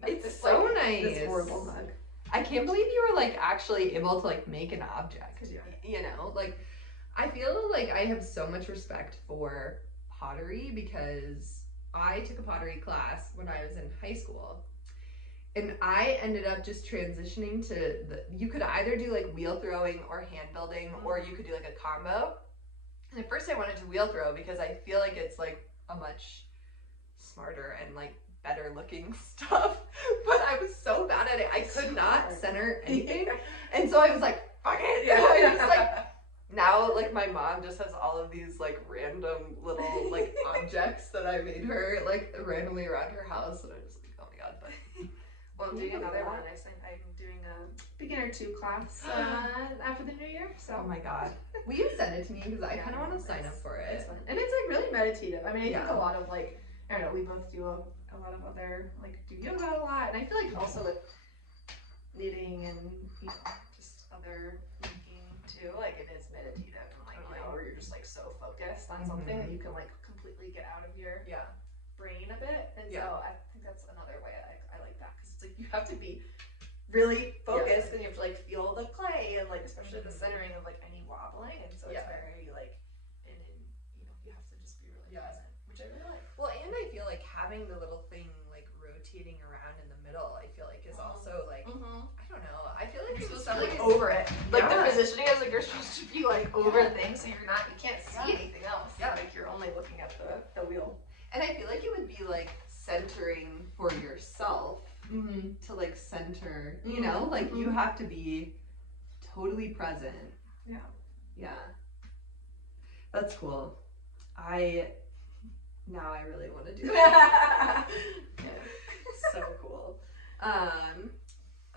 It's so nice. This horrible mug. I can't believe you were like actually able to like make an object. You know, like I feel like I have so much respect for pottery because I took a pottery class when I was in high school, and I ended up just transitioning to you could either do like wheel throwing or hand building, or you could do like a combo. And at first I wanted to wheel throw because I feel like it's like a much smarter and like better looking stuff, but I was so bad at it. I could not center anything, and so I was like, fuck it. I just like now like my mom just has all of these like random little like objects that I made her like randomly around her house, and I'm just like, oh my god. But well, I'm doing another one. I'm doing a beginner 2 class after the new year. So oh my god, will you send it to me because I kind of want to sign up for it. It's fun. And it's like really meditative. I mean, I think a lot of like I don't know. We both do a lot of other like do yoga a lot, and I feel like also with knitting and just other thinking too, like it is meditative and like where you're just like so focused on something that you can like completely get out of your brain a bit, and so I think that's another way I like that because it's like you have to be really focused and you have to like feel the clay and like especially the centering of like any wobbling, and so it's very like and you have to just be really present, which I really like. Well, and I feel like having the little thing like rotating around in the middle, I feel like is also like I don't know. I feel like you're supposed to be like over it. Like the positioning is like you're supposed to be like over things, so you can't see anything else. Yeah, like you're only looking at the wheel. And I feel like it would be like centering for yourself to like center. You know, like you have to be totally present. Yeah. Yeah. That's cool. Now I really want to do it. So cool.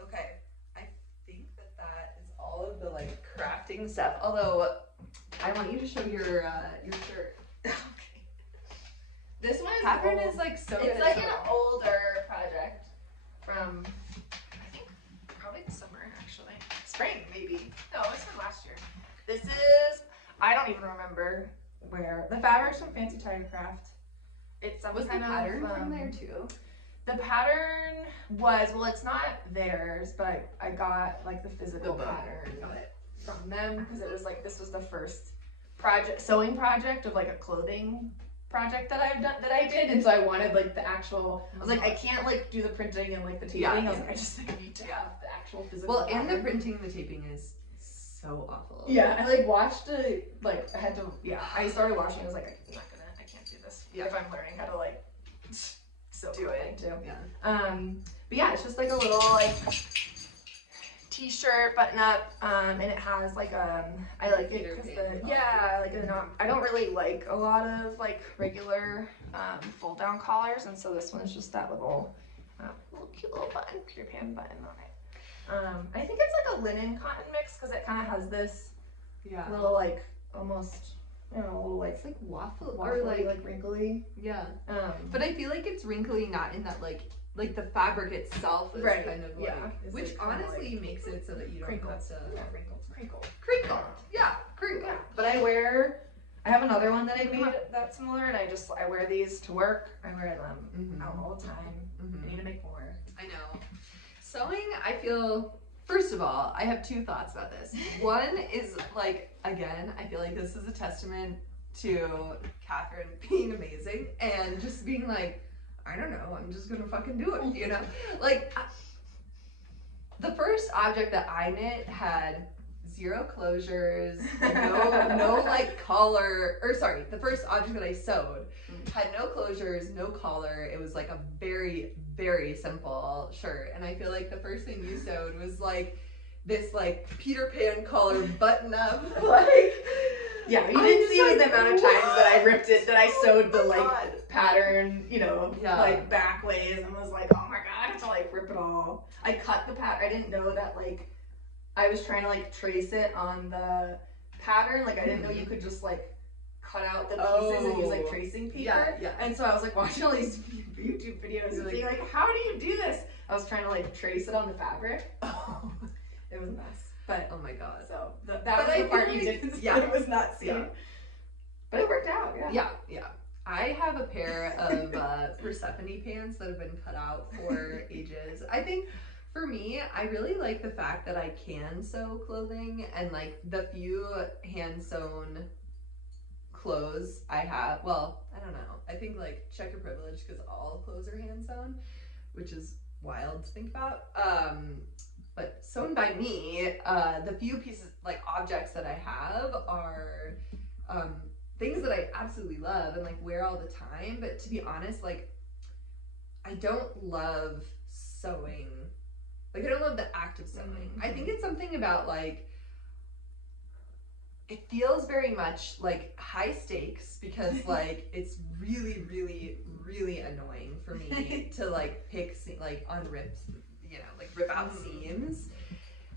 Okay. I think that is all of the like crafting stuff. Although I want you to show your shirt. Okay. This one is Catherine is like so good. It's like an older project from I think probably the summer actually. Spring maybe. No, it's from last year. This is I don't even remember when Mohair. The fabric's from Fancy Tiger Craft. It's some Was the kind pattern of, from there too? The pattern was, well, it's not theirs, but I got like the physical pattern from them because it was like, this was the first sewing project of like a clothing project that I did, and so I wanted like the actual, I was like, I can't like do the printing and like the taping. I was like, I just like need to have the actual physical Well, and the pattern. printing, the taping is so awful. Yeah, I like watched it, like I had to, I started watching, I was like, I can't do this if I'm learning how to like do it too. Yeah. But yeah, it's just like a little like t-shirt button up, and it has like I like it because I don't really like a lot of like regular fold down collars, and so this one's just that little cute little button, Peter Pan button on it. I think it's like a linen cotton mix because it kind of has this little like almost, I don't know, a little like, it's like waffle or or like wrinkly. Yeah. But I feel like it's wrinkly not in that like the fabric itself is kind of like, which honestly makes it so that you don't have to Crinkled. Yeah, crinkled. Yeah. But I have another one that I made that's similar, and I wear these to work. I wear them out all the time. I need to make more. I know. Sewing, I feel, first of all, I have two thoughts about this. One is like, again, I feel like this is a testament to Catherine being amazing and just being like, I don't know, I'm just gonna fucking do it, you know? Like, the first object that I knit had 0 closures, no like collar, or sorry, the first object that I sewed had no closures, no collar. It was like a very, very simple shirt. And I feel like the first thing you sewed was like this like Peter Pan collar button up, like, yeah, you didn't see the amount of times that I ripped it, that I sewed the like pattern, you know, like back ways, and was like, oh my god, I have to like rip it all. I cut the pattern. I didn't know that like I was trying to like trace it on the pattern. Like I didn't know you could just like cut out the pieces and use like tracing paper. Yeah. And so I was like watching all these YouTube videos and being like, how do you do this? I was trying to like trace it on the fabric. It was a mess. But oh my god. So that was the part you didn't see. It was not seen. Yeah. But it worked out. Yeah. I have a pair of Persephone pants that have been cut out for ages. I think for me, I really like the fact that I can sew clothing, and like the few hand sewn clothes I have, well, I don't know. I think like check your privilege because all clothes are hand sewn, which is wild to think about. But sewn by me, the few pieces, like objects that I have are things that I absolutely love and like wear all the time. But to be honest, like I don't love sewing. Like I don't love the act of sewing. I think it's something about like, it feels very much like high stakes because like it's really, really, really annoying for me to like pick, like unrip, you know, like rip out seams.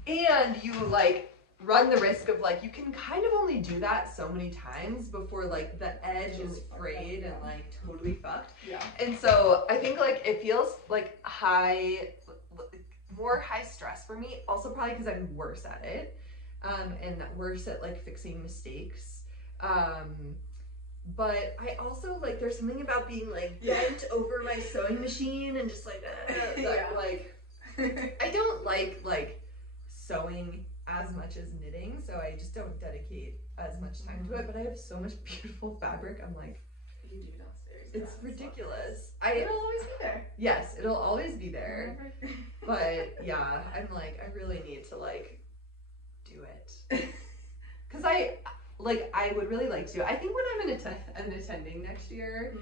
And you like run the risk of like, you can kind of only do that so many times before like the edge is frayed and like totally fucked. Yeah. And so I think like it feels like more high stress for me, also probably because I'm worse at it. And worse at like fixing mistakes. But I also like, there's something about being like bent over my sewing machine and just like, like I don't like sewing as much as knitting, so I just don't dedicate as much time to it. But I have so much beautiful fabric. I'm like, you do downstairs. It's ridiculous. It'll always be there. Yes, it'll always be there. But yeah, I'm like, I really need to like do it because I would really like to. I think when I'm attending next year,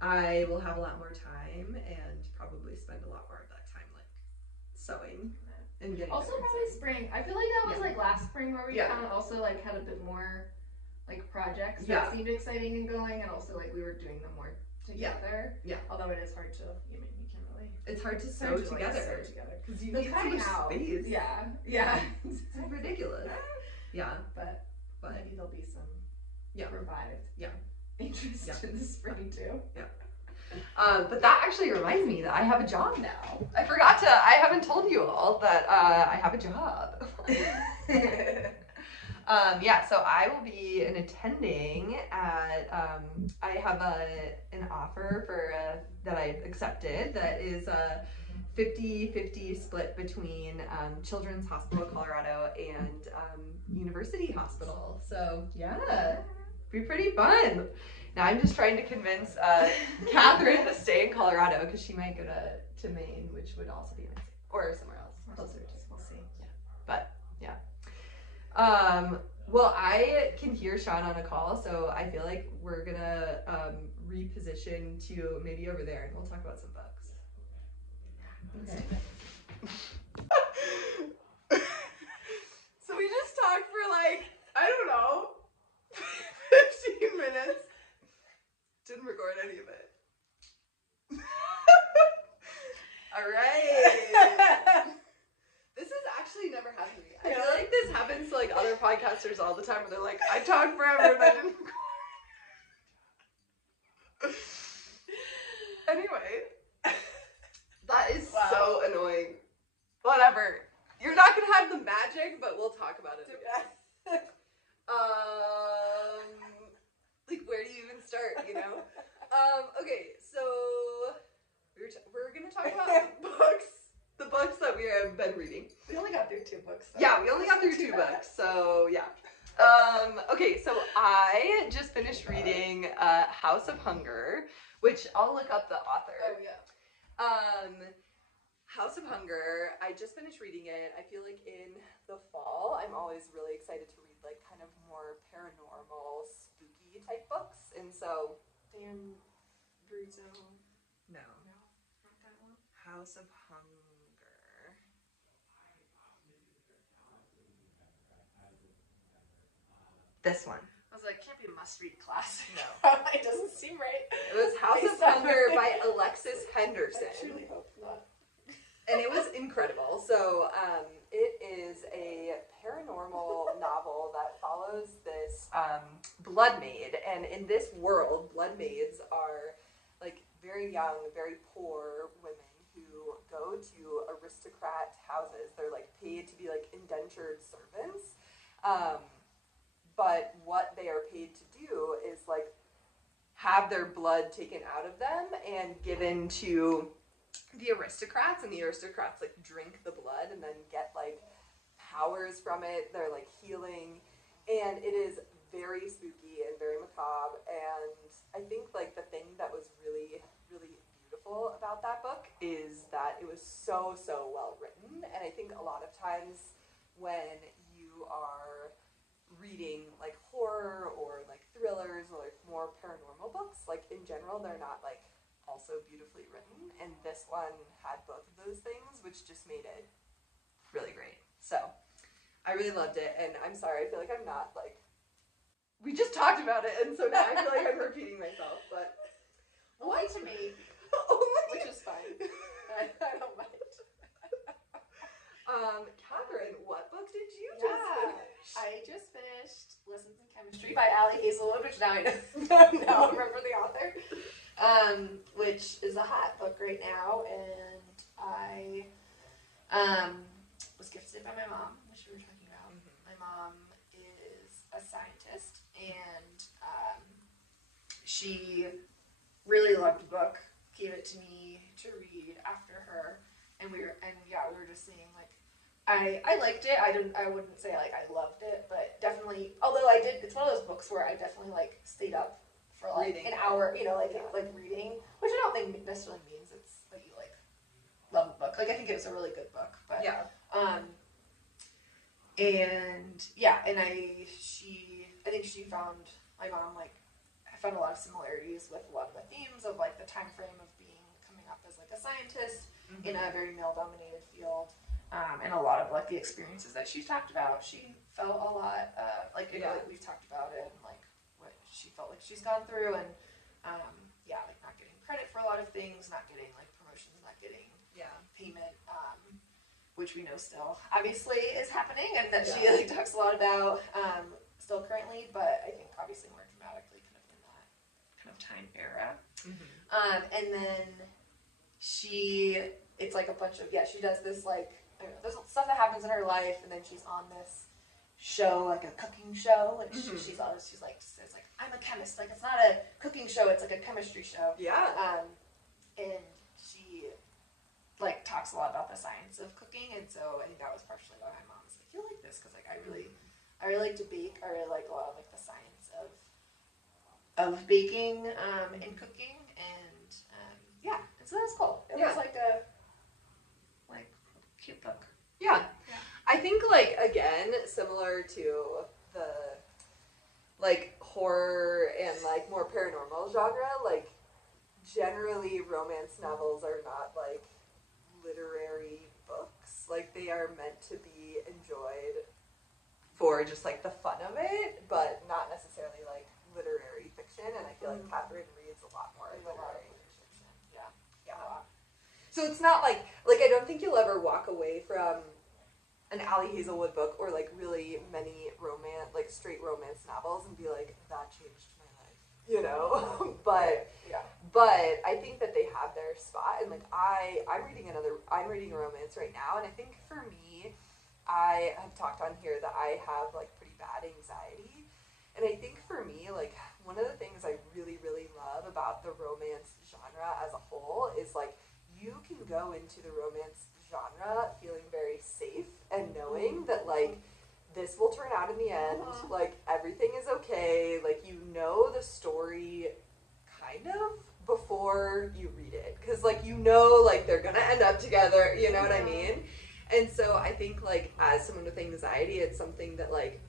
I will have a lot more time and probably spend a lot more of that time like sewing and getting. Also probably spring. I feel like that was like last spring where we kind of also like had a bit more like projects that seemed exciting and going, and also like we were doing them more together. Yeah. Although it is hard to, you can't really. It's hard to sew together because you need so much space. Yeah. It's ridiculous. Yeah. But maybe there'll be some revived interest in the spring too. Yeah. But that actually reminds me that I have a job now. I haven't told you all that I have a job. Yeah, so I will be attending at, I have an offer for, that I accepted that is a 50-50 split between Children's Hospital Colorado and University Hospital. So yeah, be pretty fun. Now I'm just trying to convince Catherine to stay in Colorado because she might go to Maine, which would also be nice, or somewhere else closer to. We'll see. Yeah. But yeah. Well, I can hear Sean on a call, so I feel like we're gonna reposition to maybe over there, and we'll talk about some books. Okay. So we just talked for like, I don't know, 15 minutes. Didn't record any of it. All right. This has actually never happened to me. I feel like this happens to like other podcasters all the time where they're like, I talked forever and I didn't record. Anyway, that is so annoying. Whatever. You're not gonna have the magic, but we'll talk about it again. Like, where do you even start, you know? Okay, so we're gonna talk about the books that we have been reading. We only got through 2 books. Though. Yeah, we only got through 2 books, so yeah. Okay, so I just finished reading House of Hunger, which I'll look up the author. Oh, yeah. House of Hunger, I just finished reading it. I feel like in the fall, I'm always really excited to read like kind of more paranormal, spooky type books, and so... Dan Bruzzo. No, not that one. House of Hunger. This one. I was like, can't be a must-read classic. No. It doesn't seem right. It was House of Hunger by Alexis Henderson. I truly hope not. And it was incredible. So, it is a paranormal novel that follows this blood maid. And in this world, blood maids are like very young, very poor women who go to aristocrat houses. They're like paid to be like indentured servants. But what they are paid to do is like have their blood taken out of them and given to the aristocrats, and the aristocrats like drink the blood and then get like powers from it. They're like healing, and it is very spooky and very macabre. And I think like the thing that was really, really beautiful about that book is that it was so well written. And I think a lot of times when you are reading like horror or like thrillers or like more paranormal books, like in general they're not like also beautifully written, and this one had both of those things, which just made it really great. So I really loved it, and I'm sorry, I feel like I'm not like, we just talked about it, and so now I feel like I'm repeating myself, but only to me. Which is fine. I don't mind. Catherine, what book did you just finish? I just finished Lessons in Chemistry by Allie Hazelwood, which now I know. Now I remember the author. Which is a hot book right now, and I was gifted by my mom, which we were talking about. Mm-hmm. My mom is a scientist, and she really loved the book, gave it to me to read after her, and we were just saying like, I liked it. I wouldn't say like I loved it, but definitely, although I did, it's one of those books where I definitely like stayed up for like reading. An hour, you know, like reading, which I don't think necessarily means it's that you like love a book. Like I think it was a really good book, but yeah. I think she found, my mom, like, I found a lot of similarities with a lot of the themes of like the time frame of coming up as like a scientist in a very male-dominated field, and a lot of like the experiences that she talked about. She felt a lot like we've talked about it, and like what she felt like she's gone through, and like not getting credit for a lot of things, not getting like promotions, not getting payment, which we know still obviously is happening, and that she like talks a lot about still currently, but I think obviously more dramatically kind of in that kind of time era. And then it's like a bunch of she does this like, I don't know, there's stuff that happens in her life, and then she's on this show, like a cooking show, which she's like says like, I'm a chemist, like it's not a cooking show, it's like a chemistry show. Yeah. And she like talks a lot about the science of cooking, and so I think that was partially why my mom was like, you like this, because like I really like to bake. I really like a lot of like the science of baking and cooking, and yeah, and so that was cool. It was like a cute book. Yeah. I think, like, again, similar to the, like, horror and, like, more paranormal genre, like, generally romance novels are not, like, literary books. Like, they are meant to be enjoyed for just, like, the fun of it, but not necessarily, like, literary fiction. And I feel like Catherine reads a lot more literary fiction. Yeah. So it's not, like, I don't think you'll ever walk away from an Allie Hazelwood book or like really many straight romance novels and be like, that changed my life, you know? but I think that they have their spot, and like I'm reading a romance right now, and I think for me, I have talked on here that I have like pretty bad anxiety, and I think for me, like one of the things I really, really love about the romance genre as a whole is like you can go into the romance genre feeling very safe and knowing that like this will turn out in the end, like everything is okay, like you know the story kind of before you read it, because like you know like they're gonna end up together, you know what I mean? And so I think like as someone with anxiety, it's something that like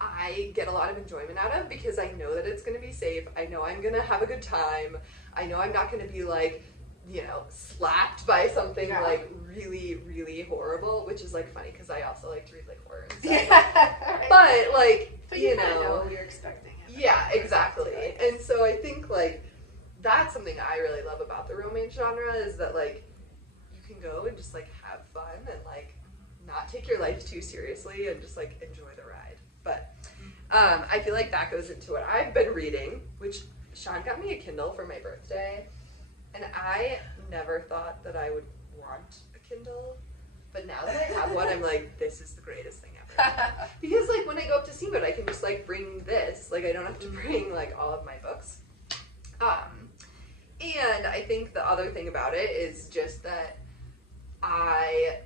I get a lot of enjoyment out of, because I know that it's gonna be safe, I know I'm gonna have a good time, I know I'm not gonna be like, you know, slapped by something like really, really horrible, which is like funny because I also like to read like horror and stuff. But like, you know what you're expecting. Yeah, exactly. And so I think like that's something I really love about the romance genre, is that like you can go and just like have fun and like not take your life too seriously and just like enjoy the ride. But I feel like that goes into what I've been reading, which Sean got me a Kindle for my birthday. And I never thought that I would want a Kindle, but now that I have one, I'm like, this is the greatest thing ever. Because like when I go up to Steamboat, I can just like bring this, like I don't have to bring like all of my books. And I think the other thing about it is just that I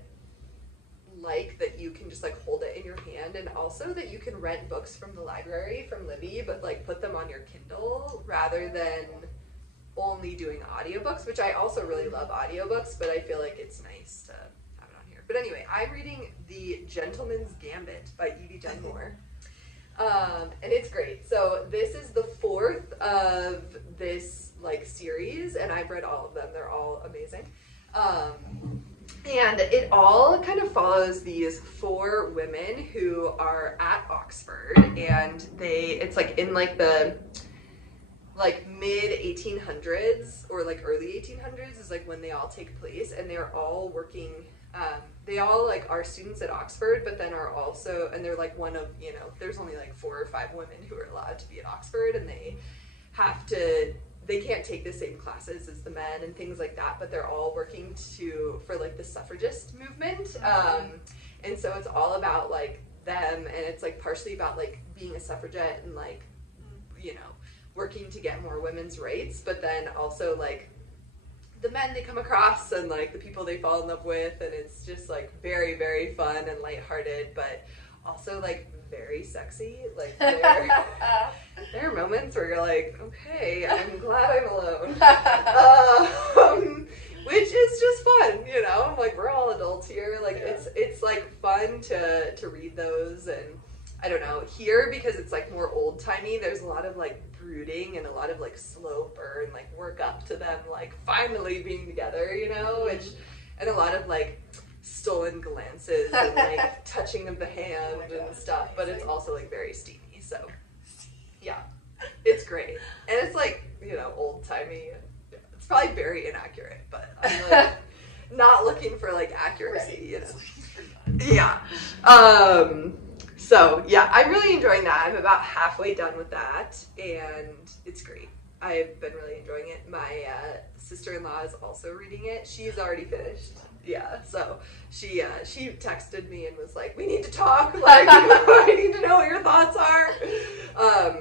like that you can just like hold it in your hand, and also that you can rent books from the library from Libby, but like put them on your Kindle rather than only doing audiobooks, which I also really love audiobooks, but I feel like it's nice to have it on here. But anyway, I'm reading The Gentleman's Gambit by Evie Dunmore. And it's great. So this is the fourth of this like series, and I've read all of them. They're all amazing. And it all kind of follows these four women who are at Oxford, and it's like in like the like mid 1800s or like early 1800s is like when they all take place, and they're all working, they all like are students at Oxford, but then are also, and they're like one of, you know, there's only like 4 or 5 women who are allowed to be at Oxford, and they can't take the same classes as the men and things like that, but they're all working for like the suffragist movement. And so it's all about like them, and it's like partially about like being a suffragette and like, you know, working to get more women's rights, but then also like the men they come across and like the people they fall in love with, and it's just like very, very fun and lighthearted, but also like very sexy. Like there are moments where you're like, okay, I'm glad I'm alone. Which is just fun, you know, like we're all adults here, like it's like fun to read those. And I don't know, here, because it's like more old-timey, there's a lot of like brooding and a lot of like slow burn, like work up to them like finally being together, you know, and a lot of like stolen glances and like touching of the hand and stuff, but it's also like very steamy, so yeah, it's great. And it's like, you know, old-timey, and it's probably very inaccurate, but I'm like not looking for like accuracy, you know. Yeah. So yeah, I'm really enjoying that. I'm about halfway done with that, and it's great. I've been really enjoying it. My sister-in-law is also reading it. She's already finished. Yeah, so she texted me and was like, we need to talk, like, I need to know what your thoughts are,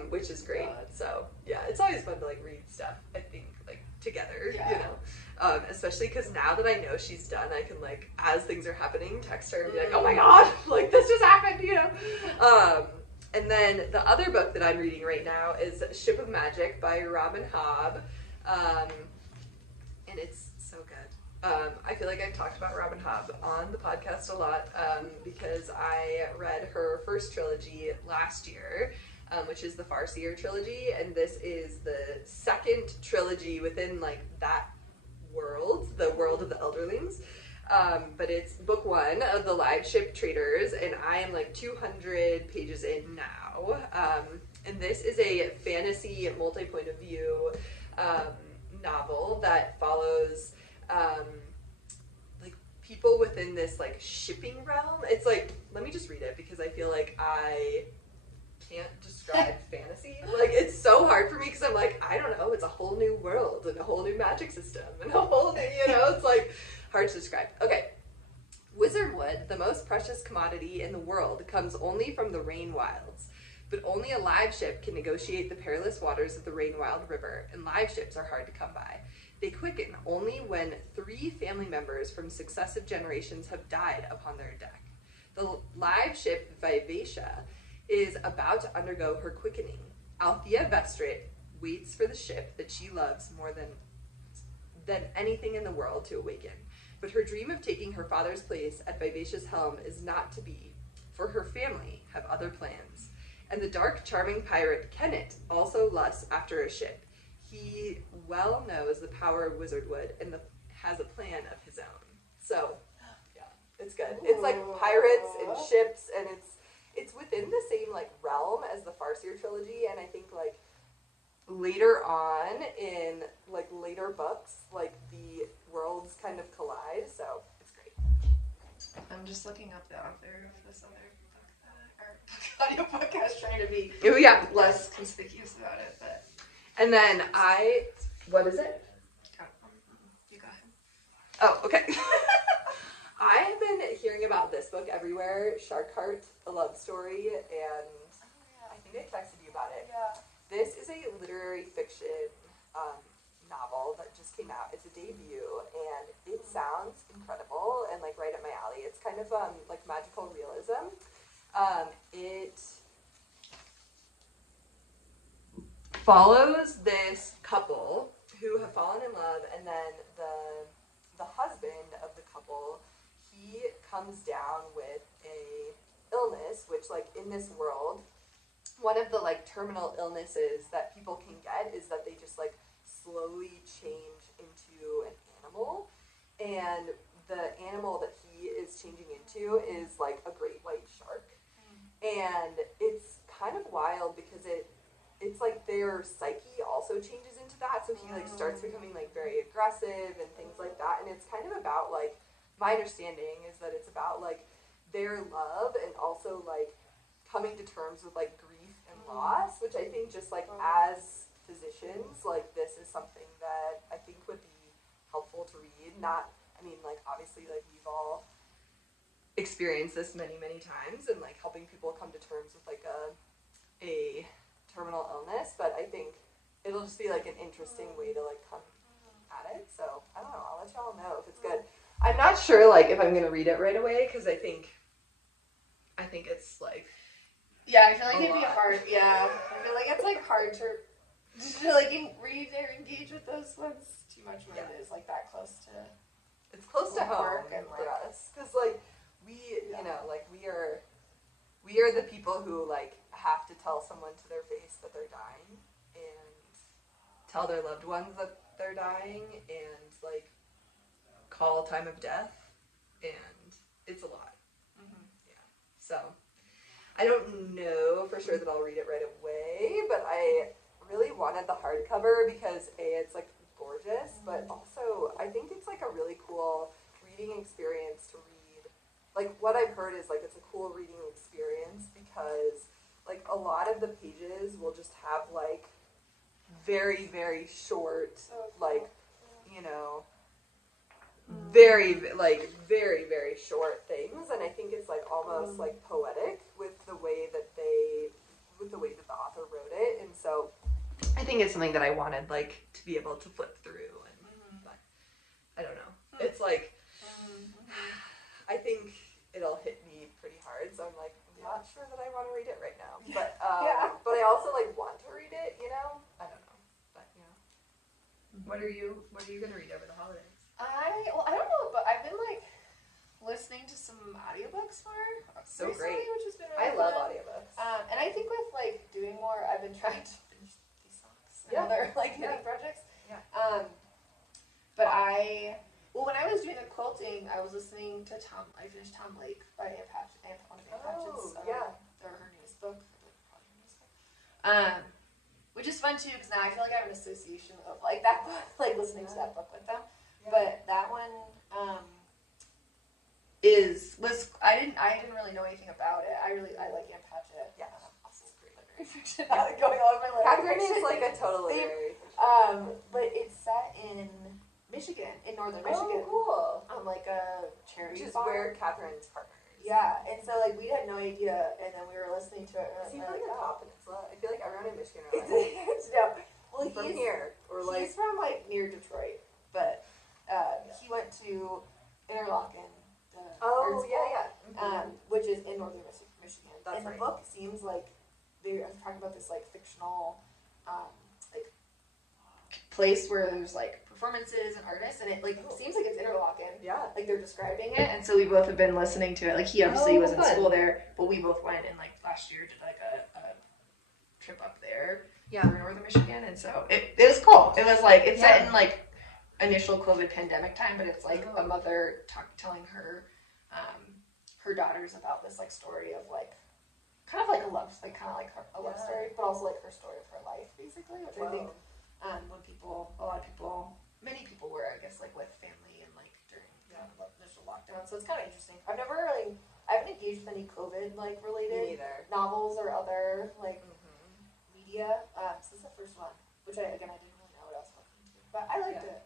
which is great. So yeah, it's always fun to like read stuff, I think, like together, you know, especially because now that I know she's done, I can like, as things are happening, text her and be like, oh my god, like this just happened, you know. And then the other book that I'm reading right now is Ship of Magic by Robin Hobb, and it's so good. I feel like I've talked about Robin Hobb on the podcast a lot because I read her first trilogy last year, which is the Farseer trilogy, and this is the second trilogy within like that world, the world of the Elderlings. But it's book one of the Live Ship Traders, and I am like 200 pages in now. And this is a fantasy multi-point of view novel that follows like people within this like shipping realm. It's like, let me just read it because I feel like I can't describe fantasy. Like, it's so hard for me because I'm like, I don't know, it's a whole new world and a whole new magic system and a whole new, you know, it's like hard to describe. Okay. Wizardwood, the most precious commodity in the world, comes only from the Rain Wilds. But only a live ship can negotiate the perilous waters of the Rainwild River, and live ships are hard to come by. They quicken only when 3 family members from successive generations have died upon their deck. The live ship Vivacia is about to undergo her quickening. Althea Vestrit waits for the ship that she loves more than anything in the world to awaken. But her dream of taking her father's place at Vivacia's helm is not to be, for her family have other plans. And the dark, charming pirate Kennett also lusts after a ship. He well knows the power of Wizardwood and has a plan of his own. So, yeah, it's good. Ooh. It's like pirates and ships, and it's within the same like realm as the Farseer trilogy, and I think like later on in like later books, like the worlds kind of collide. So it's great. I'm just looking up the author of this other audiobook. I was trying to be less conspicuous about it, but. And then what is it? You go ahead. Oh, okay. I have been hearing about this book everywhere, Shark Heart, A Love Story, and I think I texted you about it. Yeah. This is a literary fiction novel that just came out. It's a debut, and it sounds incredible and like right up my alley. It's kind of like magical realism. It follows this couple who have fallen in love, and then the husband of the couple, he comes down with a illness, which like in this world, one of the like terminal illnesses that people can get is that they just like slowly change into an animal, and the animal that he is changing into is like a great white shark. And it's kind of wild because it's like their psyche also changes into that, so he like starts becoming like very aggressive and things like that, and it's kind of about like, my understanding is that it's about like their love and also like coming to terms with like grief and loss, which I think just like as physicians, like this is something that I think would be helpful to read. Not, I mean, like obviously like we've all experienced this many times, and like helping people come to terms with like a terminal illness, but I think it'll just be like an interesting way to like come at it. So I don't know, I'll let y'all know if it's good. I'm not sure like if I'm gonna read it right away because I think it's like, yeah, I feel like it'd be hard. Yeah, I feel like it's like hard to like read or engage with those ones too much when it is like that close to. It's close to home work and for us because like we, you know, like we are the people who like have to tell someone to their face that they're dying and tell their loved ones that they're dying and like call time of death, and it's a lot. Mm-hmm. Yeah. So I don't know for sure that I'll read it right away, but I really wanted the hardcover because it's like gorgeous, but also I think it's like a really cool reading experience to read. Like what I've heard is like it's a cool reading experience because like a lot of the pages will just have like very short like, you know, very, very short things, and I think it's like almost like poetic with the way that the author wrote it, and so I think it's something that I wanted like to be able to flip through, and but I don't know. It's like I think it'll hit me pretty hard, so I'm like I'm not sure that I want to read it right now, but but I also like want to read it, you know. I don't know, but you know. What are you gonna read over the holidays? I don't know, but I've been like listening to some audiobooks more recently, great. which has been really I love fun. audiobooks. And I think with like doing more, I've been trying to finish these songs and other like knitting projects. Yeah. But when I was doing the quilting, I was listening to I finished Tom Lake by Anne Patchett's, one of Anne Patchett's, her newest book, which is fun too, because now I feel like I have an association of like that book, like listening to that book with them. Yeah. But that one I didn't really know anything about it. I like Anne Patchett. Yeah. Also great literary fiction. Going all over Gudrun is like a total literary fiction. But it's set in Michigan, in northern Michigan. Oh, cool. On like a charity Which is farm. where Catherine's partner is. Yeah, and so like we had no idea, and then we were listening to it. Is he from the top peninsula? I feel like everyone in Michigan are like, no. Well, he's from here, or like he's from like near Detroit, but he went to Interlochen. Which is in northern Michigan. That's and the book seems like they're talking about this like fictional like place where there's like performances and artists, and it like seems like it's Interlochen. Yeah. Like they're describing it, and so we both have been listening to it. Like he obviously was in school there, but we both went and like last year did like a trip up there for northern Michigan, and so it was cool. It was like it's set in like initial COVID pandemic time, but it's like a mother telling her daughters about this like story of like kind of like a love story, but also like her story of her life basically, which I think many people were, I guess, like with family and like during the initial lockdown, so it's kind of interesting. I haven't engaged with any COVID like related novels or other like media. So this is the first one, which I didn't really know what I was looking into, but I liked it.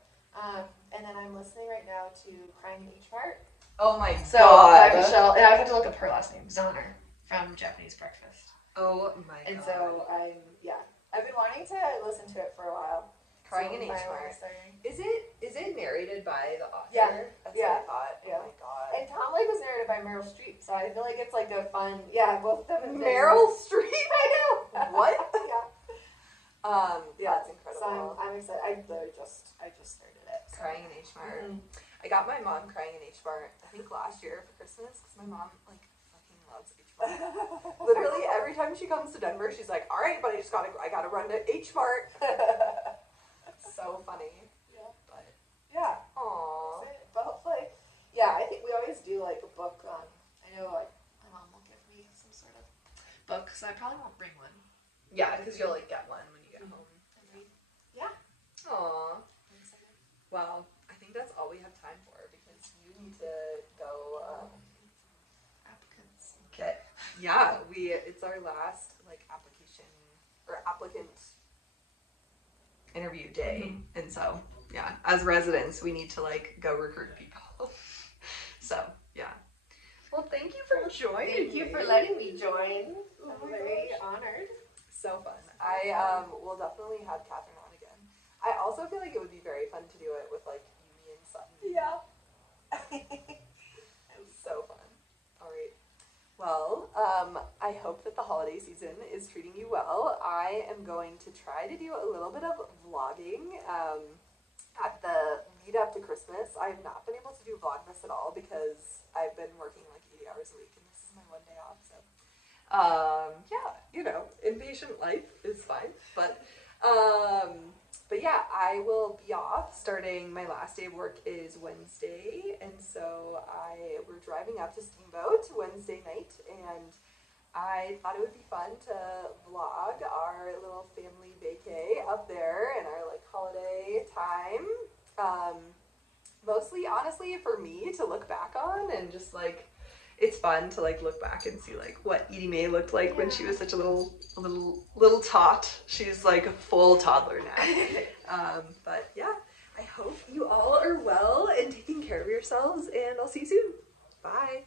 And then I'm listening right now to Crying in H Mart. Oh my god. By Michelle, and I had to look up her last name, Sonder, from Japanese Breakfast. Oh my god. And so I've been wanting to listen to it for a while. Crying in H Mart. Is it narrated by the author? Yeah. That's what I thought. Yeah. Oh my god. And Tom Lake was narrated by Meryl Streep, so I feel like it's like a fun, both of them. Meryl Streep? I know. What? Yeah. That's incredible. So I'm excited. I just started it. So. Crying in H Mart. I got my mom Crying in H Mart, I think last year for Christmas, because my mom like fucking loves H Mart. Literally every time she comes to Denver, she's like, all right, but I gotta run to H Mart. So funny. Yeah. But yeah. Aww. But hopefully, I think we always do like a book on. I know like my mom will give me some sort of book, so I probably won't bring one. Yeah, because you'll like get one when you get home. Yeah. Aww. Well, I think that's all we have time for because you need to go. Applicants. Okay. Yeah, it's our last like applicant interview day, and so as residents we need to like go recruit people. So well, thank you for joining. Thank you for letting me join. I'm very honored. So fun. I will definitely have Catherine on again. I also feel like it would be very fun to do it with like Yumi and Sutton. Yeah. It was so fun. All right. Well, I hope that the holiday season is treating you well. I am going to try to do a little bit of vlogging at the lead up to Christmas. I have not been able to do Vlogmas at all because I've been working like 80 hours a week and this is my one day off. So, inpatient life is fine. But I will be off starting. My last day of work is Wednesday, and so we're driving up to Steamboat Wednesday night, and I thought it would be fun to vlog our little family vacay up there and our like holiday time. Mostly, honestly, for me to look back on and just like. It's fun to like look back and see like what Edie Mae looked like when she was such a little tot. She's like a full toddler now. But I hope you all are well and taking care of yourselves, and I'll see you soon. Bye.